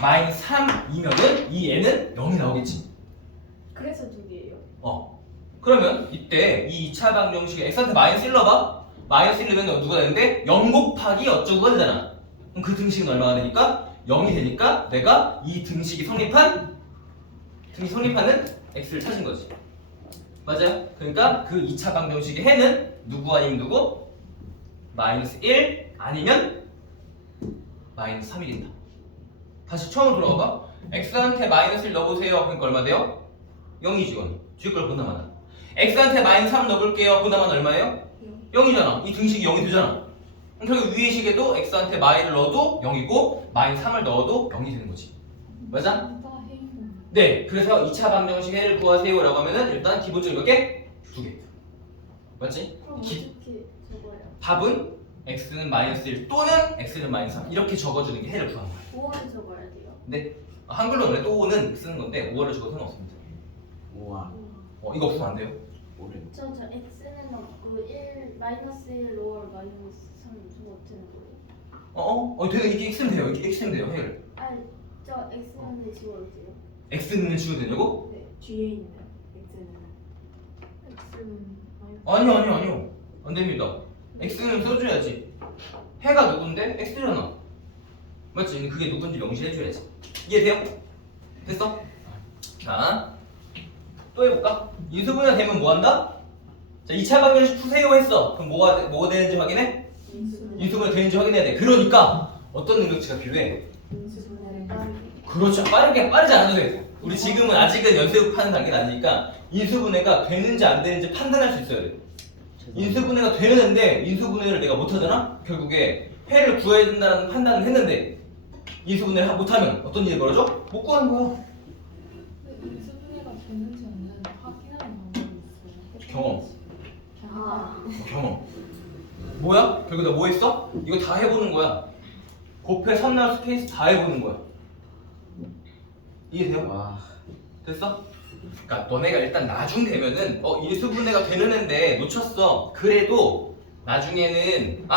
마이너스 3이면은 이 애는 0이 나오겠지. 그래서 2개예요. 그러면 이때 이 2차 방정식에 x한테 마이너스 1 넣어봐. 마이너스 1 넣으면 누가 되는데 0 곱하기 어쩌고가 되잖아. 그럼 그 등식은 얼마가 되니까? 0이 되니까 내가 이 등식이 성립하는 x를 찾은 거지. 맞아요? 그러니까 그 2차 방정식의 해는 누구 아니면 누구? 마이너스 1 아니면 마이너스 3이 된다. 다시 처음으로 돌아가봐. x한테 마이너스 1 넣어보세요. 그러니까 얼마 돼요? 0이지 이건. 뒤에 걸 보나마나. x한테 마이너스 3 넣어볼게요. 보나마나 얼마예요? 0이잖아. 이 등식이 0이 되잖아. 그럼 결국 위의 식에도 x한테 마이를 넣어도 0이고 마이너스 3을 넣어도 0이 되는 거지. 맞아? 다 해인. 네. 그래서 2차 방정식 해를 구하세요 라고 하면은 일단 기본적인 몇 개? 2개. 맞지? 그럼 기- 어떻게 적어요? 답은 x는 마이너스 1 또는 x는 마이너스 3 이렇게 적어주는 게 해를 구하는 거야. 5월 적어야 돼요. 근데 한글로 원래 또는 쓰는 건데 5월을 적어도 상관없습니다. 우와. 이거 없으면 안 돼요. 오래. 저 x는 없고 1 마이너스 1 5월 마이너스 3 저거 어떻게 되는 거예요? 되게 이게 x면 돼요. 이게 x면 돼요. 해를. 아니 저 x는 지워도 돼요? x는 지워도 되냐고? 네. 뒤에 있는 x는 x는 아니요. 안 됩니다. x는 써줘야지. 해가 누군데? x잖아. 맞지? 그게 누군지 명시해줘야지. 이해돼요? 됐어? 자, 또 해볼까? 인수분해 되면 뭐 한다? 자, 2차 방정식 푸세요 했어. 그럼 뭐가 되는지 확인해? 인수분해 되는지 확인해야 돼. 그러니까 어떤 능력치가 필요해? 인수분해를 그렇죠. 빠르지 않아도 돼. 우리 지금은 아직은 연습하는 단계는 아니니까 인수분해가 되는지 안 되는지 판단할 수 있어야 돼. 인수분해가 되는데 인수분해를 내가 못하잖아? 결국에 해를 구해야 된다는 판단을 했는데 인수분해를 못하면 어떤 일이 벌어져? 못 구하는 거야. 인수분해가 되는지 안 되는지 확인하는 방법이 있어요. 경험. 아 경험. 뭐야? 결국 나 뭐 했어? 이거 다 해보는 거야. 곱해, 선날, 스페이스 다 해보는 거야. 이해돼요? 와. 됐어? 그러니까 너네가 일단 나중 되면은 인수분해가 되는 애인데 놓쳤어. 그래도 나중에는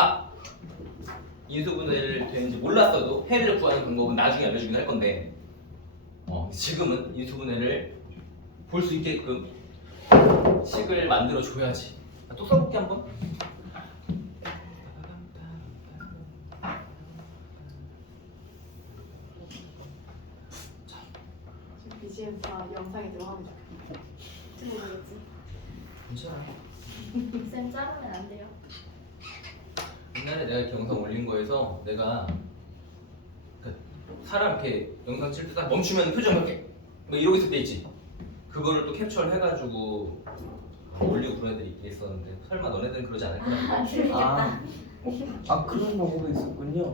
인수분해를 되는지 몰랐어도 해를 구하는 방법은 나중에 알려주긴 할 건데 지금은 인수분해를 볼 수 있게끔 식을 만들어 줘야지. 또 써볼게 한번. BGM 다 영상에 들어가면 좋겠다. 모르겠지. 괜찮아. 쌤 자르면 안 돼요. 옛날에 내가 이렇게 영상 올린 거에서 내가 그 사람 이렇게 영상 찍을 때 딱 멈추면 표정 이렇게 뭐 이러고 있을 때 있지. 그거를 또 캡처를 해가지고 올리고 그런 애들이 있었는데 설마 너네들은 그러지 않을 거야. 재밌겠다. 그런 방법이 있었군요.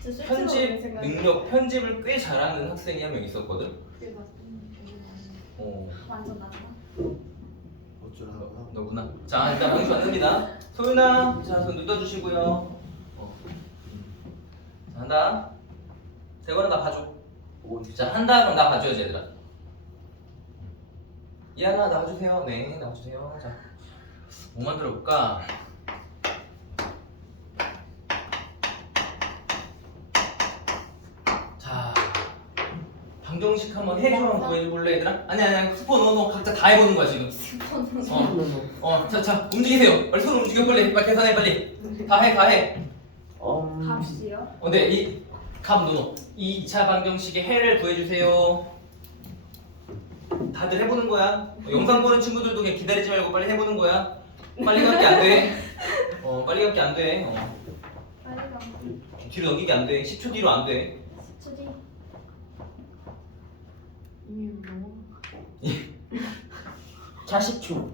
진짜 편집 실제로 생각. 능력, 편집을 꽤 잘하는 학생이 한 명 있었거든. 그게 되게 많이. 완전 낫다. 어쩌라고요? 너구나. 자, 일단 방수 왔습니다. 소윤아, 자, 손 눕혀주시고요. 자, 한다. 대건아, 나 봐줘. 자, 한다. 그럼 나 봐줘야지, 얘들아. 이하나, 나와주세요. 네, 나와주세요. 자, 뭐 만들어볼까? 자, 방정식 한번 해줘. 한번 구해볼래, 얘들아? 아니, 스포 너 각자 다 해보는 거야, 지금. 자, 움직이세요. 빨리 손 움직여, 빨리 계산해, 빨리. 다 해. 값이요? 네, 이 값 노노. 이 2차 방정식의 해를 구해주세요. 다들 해보는 거야. 영상 보는 친구들도 그냥 기다리지 말고 빨리 해보는 거야. 빨리 감기 안 돼. 빨리 감기 안 돼. 빨리 가. 뒤로 넘기기 안 돼. 10초 뒤로 안 돼. 10초 뒤. 이미 너무 40초.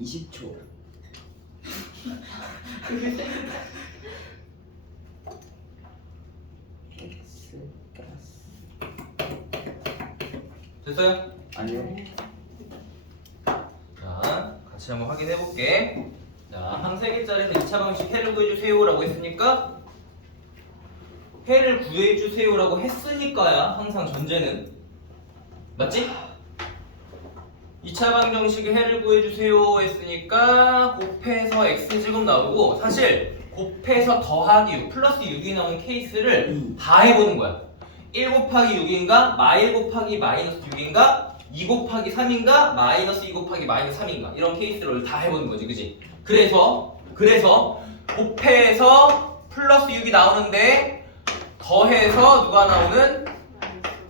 (20초) X 플러스 됐어요? 아니요. 자, 같이 한번 확인해 볼게. 자, 항 3개짜리에서 2차 방정식 해를 구해주세요 라고 했으니까 해를 구해주세요 라고 했으니까야 항상 전제는 맞지? 2차 방정식의 해를 구해주세요 했으니까 곱해서 x제곱 나오고 사실 곱해서 더하기 6 플러스 6이 나오는 케이스를 다 해보는 거야. 1 곱하기 6인가 마1 곱하기 마이너스 6인가 2 곱하기 3인가 마이너스 2 곱하기 마이너스 3인가 이런 케이스를 다 해보는 거지, 그지? 그래서 곱해서 플러스 6이 나오는데 더해서 누가 나오는?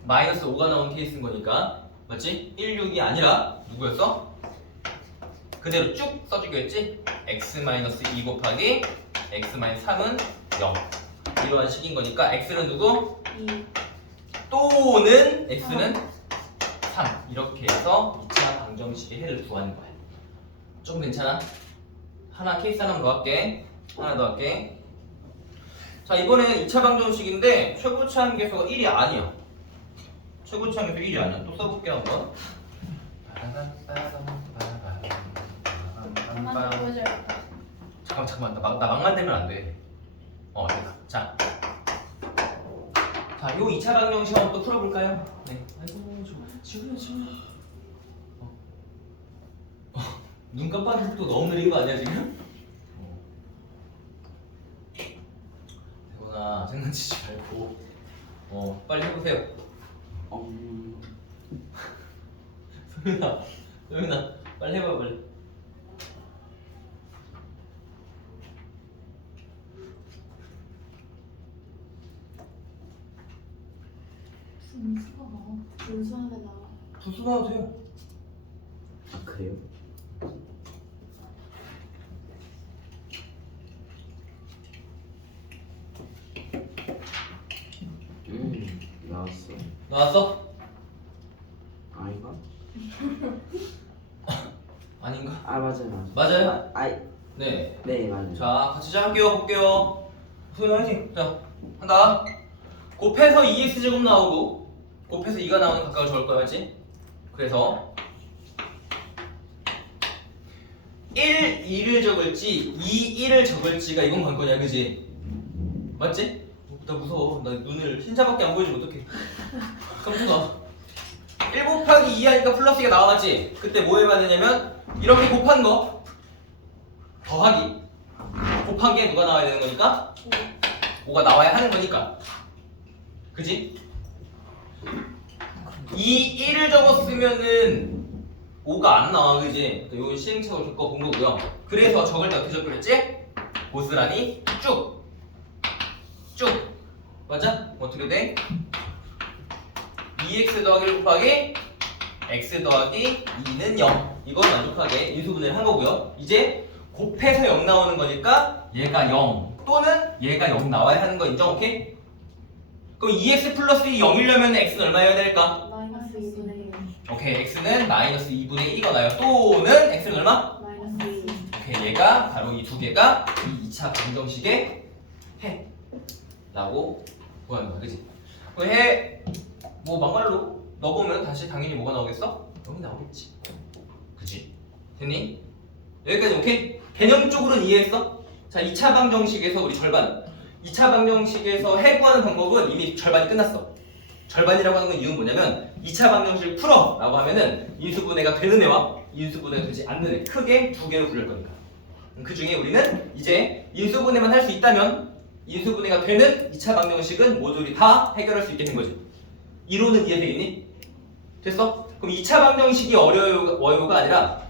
마이너스 5가 나오는 케이스인 거니까 맞지? 1, 6이 아니라 누구였어? 그대로 쭉 써주기였지? x-2 곱하기 x-3은 0 이러한 식인 거니까 x는 누구? 2. 또는 x는 3 이렇게 해서 2차 방정식의 해를 구하는 거야. 좀 괜찮아? 하나 케이스 하나 더 할게. 하나 더 할게. 자 이번에는 2차 방정식인데 최고치 함계수가 1이 아니야. 최고치 함계수 1이 아니야. 또 써볼게요 한번. 엄마 좀 보여줘야겠다. 잠깐만 나 막만 되면 안 돼. 됐다. 자, 요 2차 방정식 한번 또 풀어볼까요? 네. 아이고 지우야. 눈 깜빡이 속도 너무 느린 거 아니야 지금? 대건아 장난치지 말고 빨리 해보세요. 소윤아 빨리 해봐 빨리. 분수가 나와. 분수하면 나와. 부수 나와도 돼요. 아 그래요? 나왔어. 나왔어? 아이가? 아닌가? 아 맞아요. 맞아요? 아이 네. 네 맞아요. 자 같이 시작할게요. 볼게요. 소윤아 화이팅. 자 한다. 곱해서 2x제곱 나오고 곱해서 2가 나오는 각각을 적을 거야 맞지? 그래서 1, 2를 적을지 2, 1을 적을지가 이건 관건이야 그지? 맞지? 나 무서워. 나 눈을 흰자밖에 안 보여주면 어떡해. 깜짝아. 1 곱하기 2 하니까 플러스 2가 나와봤지? 그때 뭐 해봐야 되냐면 이렇게 곱한 거 더하기 곱한 게 누가 나와야 되는 거니까? 5가 나와야 하는 거니까 그지? 2, 1을 적었으면은 5가 안 나와 그지? 이건 시행착오를 겪어본 거고요. 그래서 적을 때 어떻게 적겠지? 고스란히 쭉 맞아? 어떻게 돼? 2x 더하기 1 곱하기 x 더하기 2는 0 이걸 만족하게 인수분해를 한 거고요. 이제 곱해서 0 나오는 거니까 얘가 0 또는 얘가 0 나와야 하는 거 인정? 오케이? 그럼 2x 플러스 2 0이려면 x는 얼마여야 될까? 마이너스 2분의 1. 오케이 x는 마이너스 2분의 1이 나요. 또는 x는 얼마? 마이너스 2. 오케이 얘가 바로 이 두 개가 이 2차 방정식의 해 라고 구하는 거야 그지? 그 해 뭐 막말로 넣어보면 다시 당연히 뭐가 나오겠어? 0이 나오겠지 그지? 됐니? 여기까지 오케이? 개념적으로는 이해했어? 자 2차 방정식에서 우리 절반 2차 방정식에서 해 구하는 방법은 이미 절반이 끝났어. 절반이라고 하는 건 이유는 뭐냐면 2차 방정식을 풀어 라고 하면은 인수분해가 되는 애와 인수분해가 되지 않는 애 크게 두 개로 부를 거니까 그 중에 우리는 이제 인수분해만 할 수 있다면 인수분해가 되는 2차 방정식은 모조리 다 해결할 수 있게 된 거지. 이론은 이해되겠니? 됐어? 그럼 2차 방정식이 어려워요가 아니라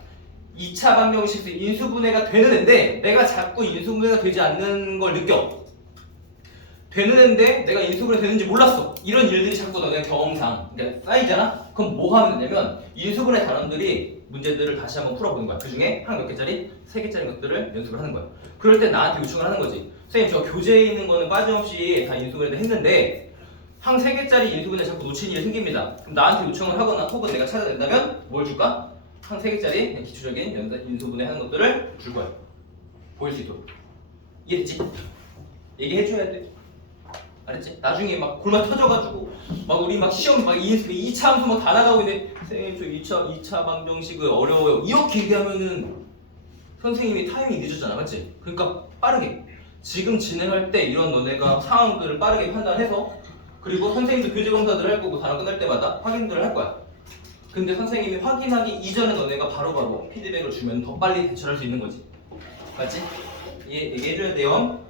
2차 방정식에서 인수분해가 되는 애인데 내가 자꾸 인수분해가 되지 않는 걸 느껴. 되는 애인데 내가 인수분해 되는지 몰랐어. 이런 일들이 자꾸 너네 경험상 쌓이잖아? 그럼 뭐 하면 되냐면 인수분해 단원들이 문제들을 다시 한번 풀어보는 거야. 그 중에 한 몇 개짜리? 3개짜리 것들을 연습을 하는 거야. 그럴 때 나한테 요청을 하는 거지. 선생님 저 교재에 있는 거는 빠짐없이 다 인수분해를 했는데 항 3개짜리 인수분해 자꾸 놓치는 일이 생깁니다. 그럼 나한테 요청을 하거나 혹은 내가 찾아낸다면 뭘 줄까? 항 3개짜리 기초적인 인수분해 하는 것들을 줄 거야. 보일 수 있도록. 이해됐지? 얘기해줘야 돼. 알았지? 나중에 막 골만 터져가지고 막 우리 막 시험 막 2차 함수 막 다 나가고 있는데 선생님 저 2차 방정식은 어려워요. 이렇게 얘기하면은 선생님이 타이밍이 늦었잖아. 맞지? 그러니까 빠르게 지금 진행할 때 이런 너네가 상황들을 빠르게 판단해서 그리고 선생님도 교재 검사들을 할 거고 단어 끝날 때마다 확인들을 할 거야. 근데 선생님이 확인하기 이전에 너네가 바로바로 피드백을 주면 더 빨리 대처할 수 있는 거지. 맞지? 얘기해줘야 돼요.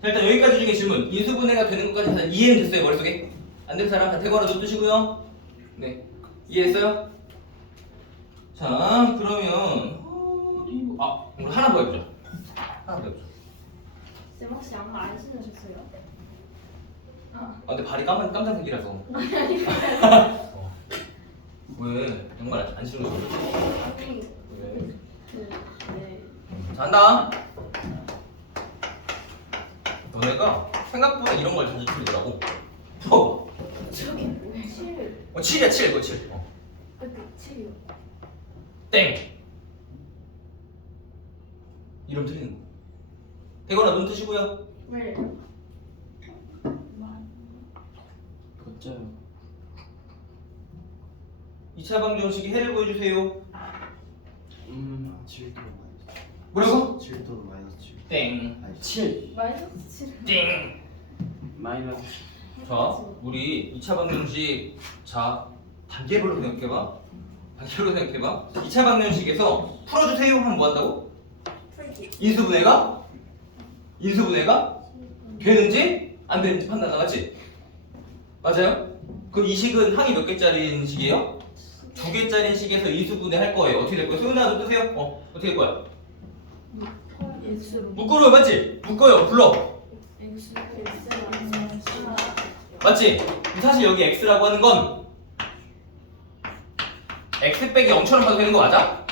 자, 일단 여기까지 중에 질문. 인수분해가 되는 것까지 다 이해는 됐어요, 머릿속에? 안 된 사람 다 대괄호 좀 뜨시고요. 네. 이해했어요? 자, 그러면 오늘 하나 더 해보자. 하나 더 해보자. 쌤 혹시 양말 안 신으셨어요? 근데 발이 깜짝색이라서. 왜? 양말 안 신는 거 아니 왜? 네. 자, 한다. 너네가 생각보다 이런 걸 자주 풀더라고. 풀어. 저게 뭐야? 7. 7이야 7. 그거 7. 그때 7이요. 땡. 이름 틀리는 거. 대거나 눈 뜨시고요. 왜? 거짜요. 2차 방정식이 해를 보여주세요. 7도 마이너스. 뭐라고? 7도 마이너스 7. 땡. 7 마이너스 7. 땡. 마이너스. 자, 우리 2차 방정식 자 단계별로 생각해봐. 단계별로 생각해봐. 2차 방정식에서 풀어주세요 하면 뭐 한다고? 풀기. 인수분해가 되는지 안 되는지 판단 나갔지? 맞아요? 그럼 이 식은 항이 몇 개짜리인 식이에요? 2개짜리인 식에서 인수분해 할 거예요. 어떻게 될 거야? 소윤아 너 뜨세요? 어떻게 될 거야? X로. 묶어요 맞지? 묶어요 불러 X. 맞지? 사실 여기 x라고 하는 건 x 빼기 0처럼 봐도 되는 거 맞아?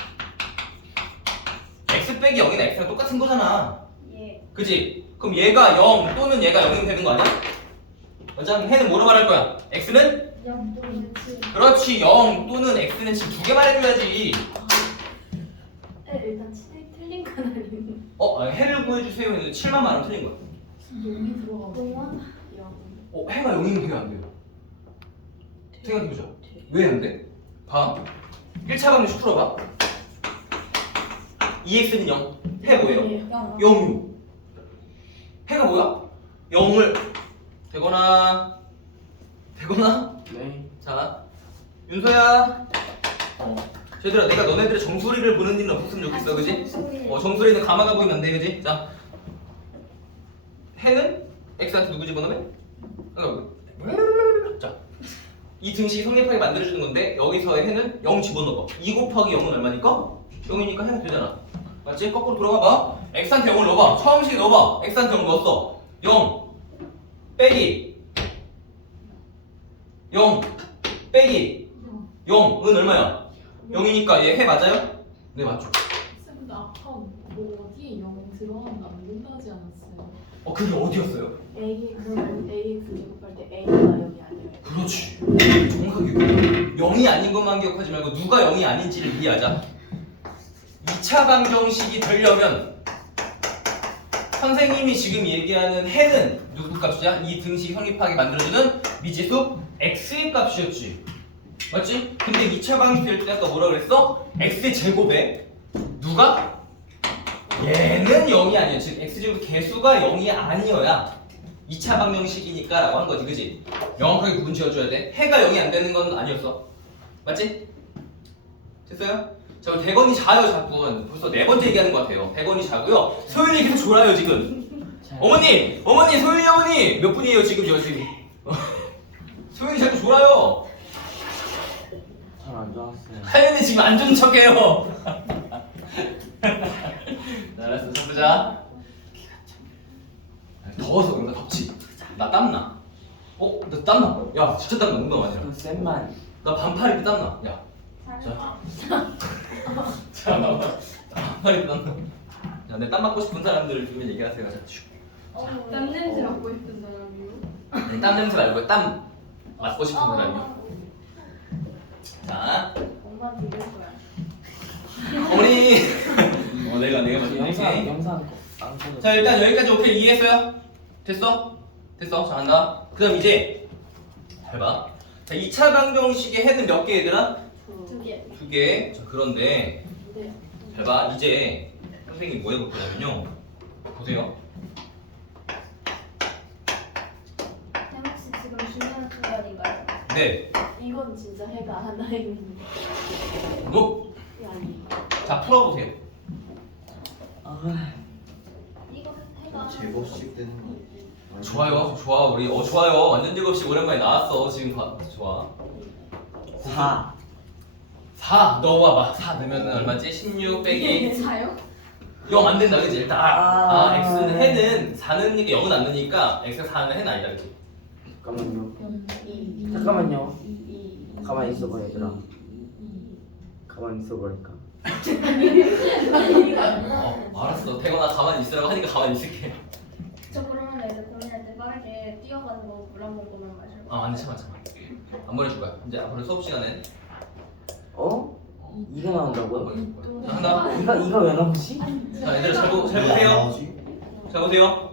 x 빼기 0이나 x랑 똑같은 거잖아. 예. 그지? 그럼 얘가 0 또는 얘가 0이면 되는 거 아니야? 맞아? 그럼 해는 뭐로 말할 거야? x는? 0 또는 7. 그렇지 0 또는 x는 지금 2개 말해줘야지. 일단 7 틀린 건 아닌데. 해를 구해주세요 했는데 7만 말하면 틀린 거야. 0이 들어가고. 동원? 0. 해가 0이면 돼요 안 돼요? 생각해보자. 왜 안 돼? 봐. 1차 방정식 풀어봐. 2x는 0. 해 뭐예요? 0. 해가 뭐야? 0을 되거나 네. 자 윤서야 얘들아 내가 너네들의 정수리를 보는 일은 없었으면 좋겠어 그지? 정수리는 가마가 보이면 안 돼 그지? 자 해는 x한테 누구 집어넣으면? 자 이 등식이 성립하게 만들어주는 건데 여기서의 해는 0 집어넣어. 2 곱하기 0은 얼마니까? 0이니까 해가 되잖아. 맞지? 거꾸로 돌아가봐. x한테 0을 넣어봐. 처음 식에 넣어봐. x한테 0 넣었어. 0 빼기 0 빼기 0은 얼마야? 0이니까 얘 해 맞아요? 네 맞죠. 쌤 근데 아까 뭐 어디에 0 들어가면 안 된다 하지 않았어요? 그게 어디였어요? A 그러면 AX 제곱할 때 A가 0이 아니에요. 그렇지. 정확하게 0이 아닌 것만 기억하지 말고 누가 0이 아닌지를 이해하자. 2차 방정식이 되려면 선생님이 지금 얘기하는 해는 누구 값이야? 이 등식 성립하게 만들어주는 미지수 x의 값이었지. 맞지? 근데 2차 방정식 될 때 아까 뭐라 그랬어? x의 제곱에 누가? 얘는 0이 아니야. 즉 x제곱 개수가 0이 아니어야 2차 방정식이니까 라고 한 거지. 그지? 명확하게 구분 지어줘야 돼. 해가 0이 안 되는 건 아니었어. 맞지? 됐어요? 자, 우리 대건이 자요 자꾸. 벌써 4번째 얘기하는 것 같아요. 대건이 자고요. 소윤이 계속 졸아요 지금. 어머니! 소윤이 어머니! 몇 분이에요 지금 저 지금? 소윤이 자꾸 졸아요. 잘 안 좋았어요. 하연이 지금 안 좋은 척해요. 알았어, 쳐보자. 더워서 그런가? 덥지? 나 땀나. 나 땀나. 야, 진짜 땀나. 농담 아니라. 그 쌤만 나 반팔 입고 땀나. 야, 자, 반팔 입고 땀나. 야, 내 땀 맞고 싶은 사람들을 주면 얘기하세요. 자, 땀 냄새 맡고 싶은 사람이요? 땀 냄새 말고 땀 맡고 싶은 사람이요. 자, 엄마 들을 거야. 어머니. 내가 맞게. 영상 안 꺼져. 자 일단 여기까지 오케이 이해했어요? 됐어? 자 간다. 그 다음 이제 잘 봐. 자 2차 방정식의 해는 몇 개 얘들아? 2개. 2개. 자 그런데 네. 잘 봐. 이제 선생님이 뭐 해볼 거냐면요. 보세요. 혹시 지금 중요한 순간인가요? 네. 이건 진짜 해가 하나인 뭐? 게 아니에요. 자 풀어보세요. 이거 해가 제곱식 되는 거. 좋아요. 좋아 우리 좋아요. 완전 제곱식 오랜만에 나왔어. 지금 좋아. 4 4 넣어봐봐. 4 넣으면 얼마지? 16 빼기 4요? 0 안 된다 그지? 일단 x는 해는 4는 0은 안 되니까 x가 4는 해는 아니다 그지? 잠깐만요. 이. 잠깐만요. 이 가만히 있어봐 얘들아. 가만히 있어보니까. 알았어. 되거나 가만히 있으라고 하니까 가만히 있을게. 저 그러면 이제 고민할 때 빠르게 뛰어가지고 물 한 모금만 마실 거예요. 아, 안돼, 참아. 안 보내줄 거야. 이제 앞으로 수업 시간엔 어? 이가 나온다고요? 보내줄 거야. 자, 한다. 이가 왜 나오지? 자, 얘들아 잘 보세요. 잘 보세요.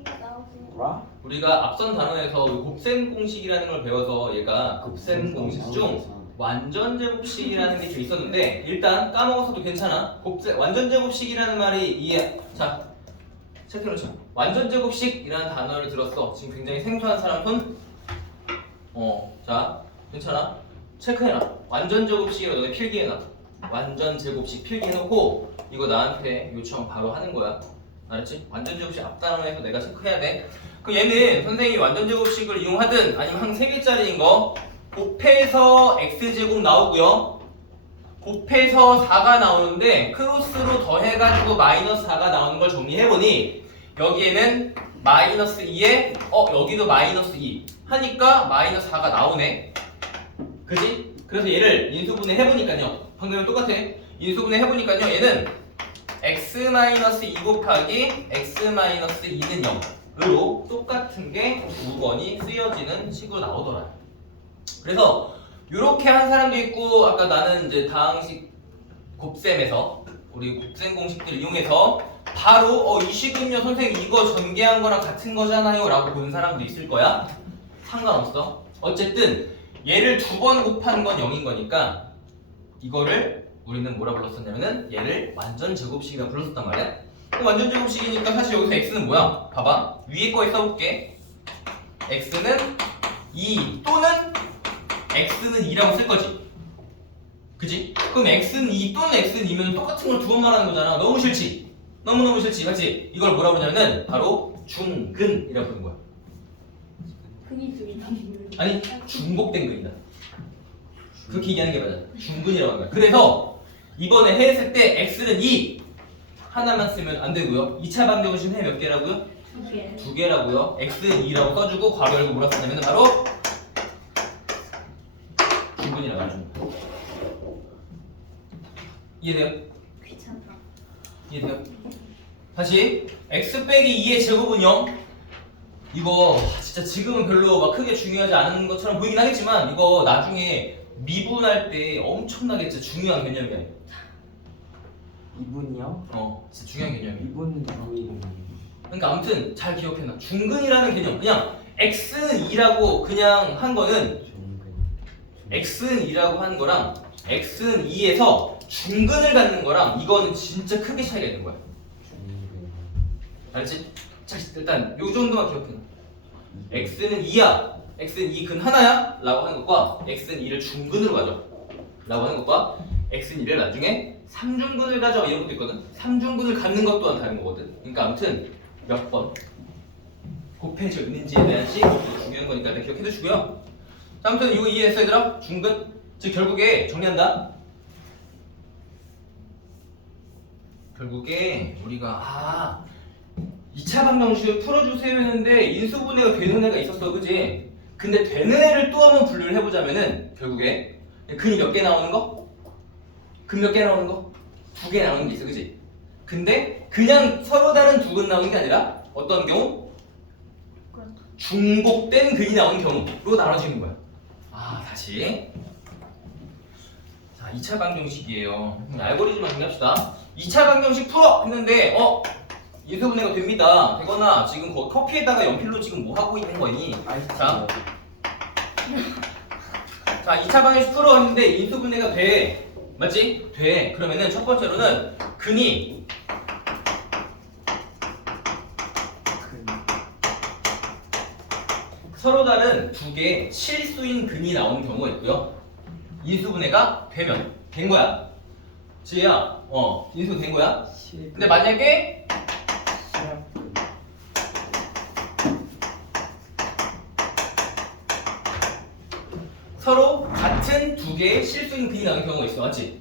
이거 나오지. 와? 우리가 앞선 단원에서 곱셈 공식이라는 걸 배워서 얘가 곱셈 공식 중 완전 제곱식이라는 게 좀 있었는데 일단 까먹었어도 괜찮아. 완전 제곱식이라는 말이 이해. 자, 체크해놓자. 완전 제곱식이라는 단어를 들었어. 지금 굉장히 생소한 사람 손. 자, 괜찮아. 체크해놔. 완전 제곱식이라고 너네 필기해놔. 완전 제곱식 필기해놓고 이거 나한테 요청 바로 하는 거야. 알았지? 완전 제곱식 앞 단원에서 내가 체크해야 돼. 그 얘는 선생님이 완전 제곱식을 이용하든 아니면 한 3개짜리인 거 곱해서 x제곱 나오고요. 곱해서 4가 나오는데 크로스로 더해가지고 마이너스 4가 나오는 걸 정리해보니 여기에는 마이너스 2에 여기도 마이너스 2 하니까 마이너스 4가 나오네. 그지? 그래서 얘를 인수분해 해보니까요. 방금이랑 똑같아. 인수분해 해보니까요. 얘는 x-2 곱하기 x-2는 0으로 똑같은 게 두 번이 쓰여지는 식으로 나오더라. 그래서 이렇게 한 사람도 있고 아까 나는 이제 다항식 곱셈에서 우리 곱셈 공식들 이용해서 바로 이 식은요 선생님 이거 전개한 거랑 같은 거잖아요 라고 본 사람도 있을 거야. 상관없어. 어쨌든 얘를 2번 곱한 건 0인 거니까 이거를 우리는 뭐라 불렀었냐면은 얘를 완전 제곱식이라 불렀었단 말이야. 완전 제곱식이니까 사실 여기서 x는 뭐야? 봐봐. 위에 거에 써볼게. x는 2 또는 x는 2라고 쓸 거지. 그지? 그럼 x는 2 또는 x는 2면 똑같은 걸 2번 말하는 거잖아. 너무 싫지? 너무너무 싫지? 맞지? 이걸 뭐라 그러냐면은 바로 중근이라고 부르는 거야. 근이 두 개다. 아니 중복된 근이다. 그렇게 얘기하는 게 맞아. 중근이라고 하는 거야. 그래서 이번에 했을 때 x는 2 하나만 쓰면 안 되고요. 2차 방정식 해 몇 개라고요? 2개. 2개라고요. x는 2라고 써주고 괄호 열고 뭐라 썼냐면 바로 중근이라고 하는 거야. 이해돼요? 귀찮다. 이해돼요? 다시 x 빼기 2의 제곱은 0. 이거 진짜 지금은 별로 막 크게 중요하지 않은 것처럼 보이긴 하겠지만 이거 나중에 미분할 때 엄청나게 진짜 중요한 개념이야. 이분이요? 진짜 중요한 개념이야. 이분은 누구 이름이에요? 그러니까 아무튼 잘 기억해놔. 중근이라는 개념 그냥 x는 2라고 그냥 한 거는 x는 2라고 한 거랑 x는 2에서 중근을 갖는 거랑 이거는 진짜 크게 차이가 있는 거야. 알았지? 자, 일단 요 정도만 기억해놔. x는 2야. x는 2근 하나야? 라고 하는 것과 x는 2를 중근으로 가져 라고 하는 것과 x는 2를 나중에 3중근을 가져 이런 것도 있거든. 3중근을 갖는 것 또한 다른 거거든. 그러니까 아무튼 몇 번 곱해져 있는지에 대한 식 중요한 거니까 일단 기억해 두시고요. 자, 아무튼 이거 이해했어 얘들아? 중근? 즉 결국에 정리한다. 결국에 우리가 2차 방정식을 풀어주세요 했는데 인수분해가 되는 애가 있었어. 그지? 근데 되는 애를 또 한번 분류를 해보자면은 결국에 근이 몇 개 나오는 거? 근 몇 개 나오는 거? 2개 나오는 게 있어. 그지? 근데 그냥 서로 다른 두 근 나오는 게 아니라 어떤 경우? 중복된 근이 나오는 경우로 나눠지는 거야. 다시 자 2차 방정식이에요. 알고리즘만 정리합시다. 2차 방정식 풀어! 했는데 인수분해가 됩니다. 되거나 지금 커피에다가 연필로 지금 뭐 하고 있는 거니? 자 2차 방정식 풀어 했는데 인수분해가 돼. 맞지? 돼. 그러면은 첫 번째로는 근이 서로 다른 두 개의 실수인 근이 나오는 경우가 있고요. 인수분해가 되면 된 거야. 지혜야, 인수 된 거야. 근데 만약에 서로 같은 두 개의 실수인 근이 나오는 경우가 있어. 맞지?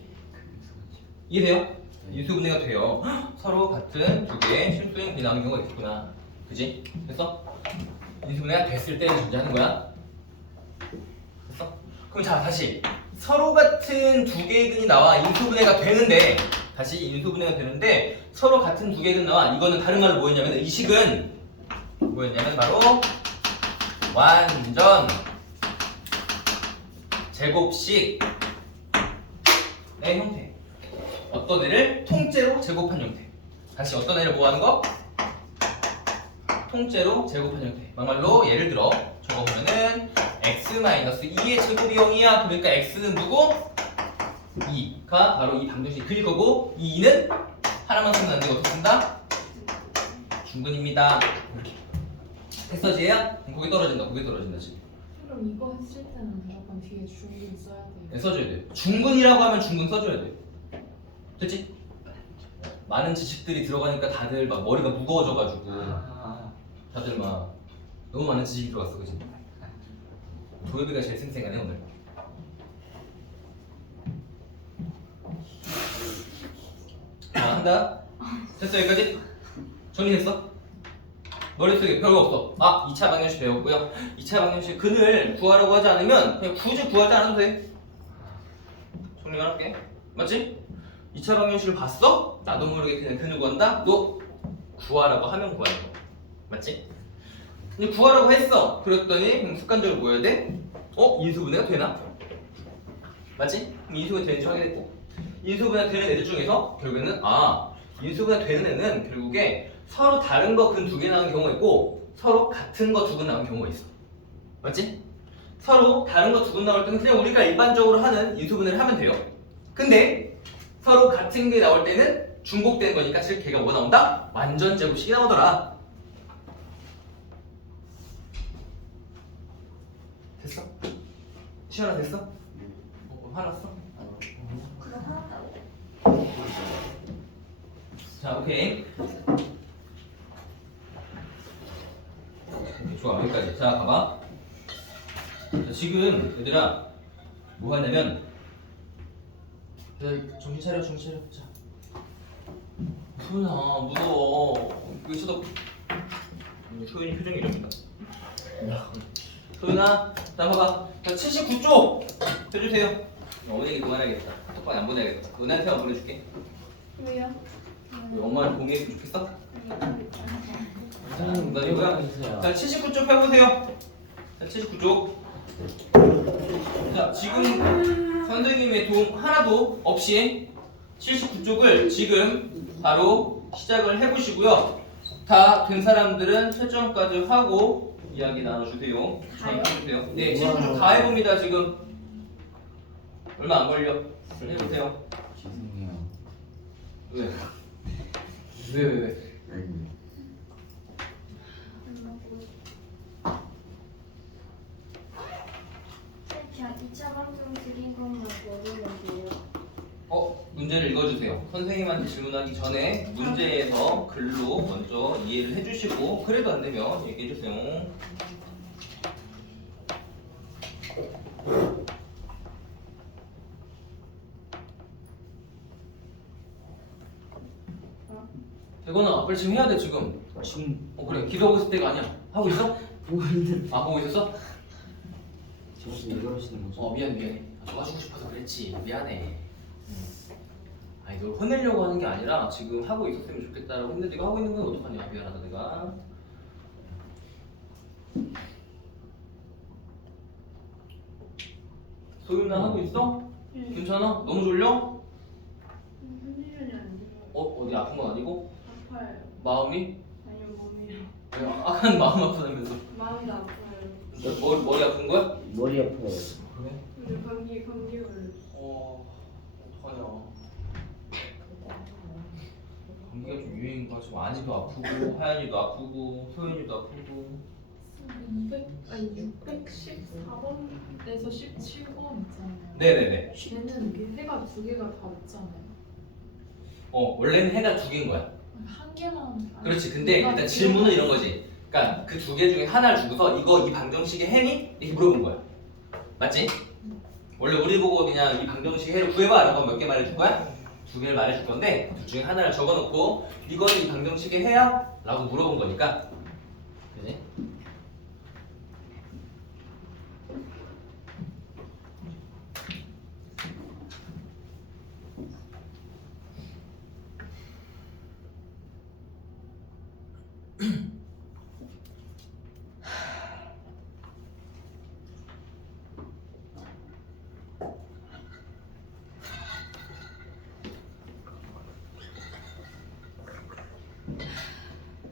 이해돼요? 인수분해가 돼요. 서로 같은 두 개의 실수인 근이 나오는 경우가 있구나. 그지? 됐어? 인수분해가 됐을 때 존재하는 거야. 됐어? 그럼 자 다시 서로 같은 두 개의 근이 나와 인수분해가 되는데 다시 인수분해가 되는데 서로 같은 두 개의 근 나와. 이거는 다른 말로 뭐였냐면 이 식은 뭐였냐면 바로 완전 제곱식의 형태. 어떤 애를 통째로 제곱한 형태. 다시 어떤 애를 뭐 하는 거? 통째로 제곱한 형태. 막말로 예를 들어 저거 보면은 x-2의 제곱이 0이야. 그러니까 x는 누구? 2가 바로 이 방정식 그일 거고 이 2는 하나만 쓰면 안 되고 어떻게 쓴다? 중근입니다. 이렇게. 됐어 지혜야? 고개 떨어진다. 고개 떨어진다 지금. 그럼 이거 했을 때는 무조건 뒤에 중근 써야 돼요. 네, 써줘야 돼. 중근이라고 하면 중근 써줘야 돼. 됐지? 많은 지식들이 들어가니까 다들 막 머리가 무거워져가지고 다들 막 너무 많은 지식이 들어갔어, 그지? 도엽이가 제일 쌩쌩하네 오늘. 자, 한다. 됐어 여기까지? 정리됐어? 머릿속에 별거 없어. 아, 2차 방정식 배웠고요. 2차 방정식 근을 구하라고 하지 않으면 그냥 굳이 구하지 않아도 돼. 정리만 할게. 맞지? 2차 방정식을 봤어? 나도 모르게 그냥 근을 구한다? 너 구하라고 하면 구하는 거. 맞지? 근데 구하라고 했어. 그랬더니 그럼 습관적으로 뭐 해야 돼? 인수분해가 되나? 맞지? 그럼 인수분해 되는지 확인했고 인수분해 되는 애들 중에서 결국에는 인수분해 되는 애는 결국에 서로 다른 거 근 두 개 나온 경우가 있고 서로 같은 거 두 근 나온 경우가 있어. 맞지? 서로 다른 거 두 근 나올 때는 그냥 우리가 일반적으로 하는 인수분해를 하면 돼요. 근데 서로 같은 게 나올 때는 중복되는 거니까 즉 걔가 뭐 나온다? 완전 제곱식이 나오더라. 됐어? 시연아 됐어? 화났어? 그거 하나다고. 자, 오케이. 좋아, 여기까지. 자, 봐봐. 자, 지금 얘들아 뭐 하냐면 정신 차려, 정신 차려. 자, 소연아 무서워. 이거 쳐다. 소연이 표정이 이럽니다. 소연아, 자 봐봐. 자, 79쪽 해주세요. 어머니 그만하겠다. 카톡방에 안 보내야겠다. 은혜한테만 보내줄게. 왜요? 엄마를 공유했으면 좋겠어? 선생님 나 이거야. 있어요. 자, 79쪽 펴보세요. 자, 79쪽. 자, 지금 선생님의 도움 하나도 없이 79쪽을 지금 바로 시작을 해보시고요. 다 된 사람들은 채점까지 하고 이야기 나눠주세요. 다요? 해주세요. 네, 79쪽 다 해봅니다. 지금 얼마 안 걸려. 해보세요. 죄송해요. 왜? 왜? 아니. 그냥 2차 방정식인 것만 모르면 돼요. 문제를 읽어주세요. 선생님한테 질문하기 전에 문제에서 글로 먼저 이해를 해주시고 그래도 안 되면 얘기해주세요. 대건아, 빨리 지금 해야 돼 지금. 지금 그래, 기도하고 있을 때가 아니야. 하고 있어? 보고 있는. 보고 있었어? 지금 왜 그러시는 거죠? 미안해. 도와주고 싶어서 그랬지. 미안해. 아니, 널 혼내려고 하는 게 아니라 지금 하고 있었으면 좋겠다라고 했는데 네가 하고 있는 건 어떡하냐. 미안하다 내가. 소윤아 하고 있어? 괜찮아? 너무 졸려? 흔들리는 안 돼요. 어디 아픈 건 아니고? 아파요. 마음이? 아니요 몸이요. 왜 아까는 마음 아프다면서 마음도 아파요. 머리 아픈 거야? 머리 아파요. 그래? 근데 감기 걸렸어요. 어떡하냐. 감기가 좀 유행인가? 지금 안이도 아프고 하연이도 아프고 소연이도 아프고 614번에서 17번 있잖아요. 네네네. 걔는 해가 두 개가 다 있잖아요. 원래는 해가 두 개인 거야. 한 개만. 그렇지. 근데 일단 질문은 이런 거지. 그러니까 그 두 개 중에 하나를 주고서 이 방정식의 해니? 이렇게 물어본 거야. 맞지? 원래 우리 보고 그냥 이 방정식의 해를 구해봐 라고 몇 개 말해줄 거야? 두 개를 말해줄 건데 둘 중에 하나를 적어놓고 이거는 이 방정식의 해야? 라고 물어본 거니까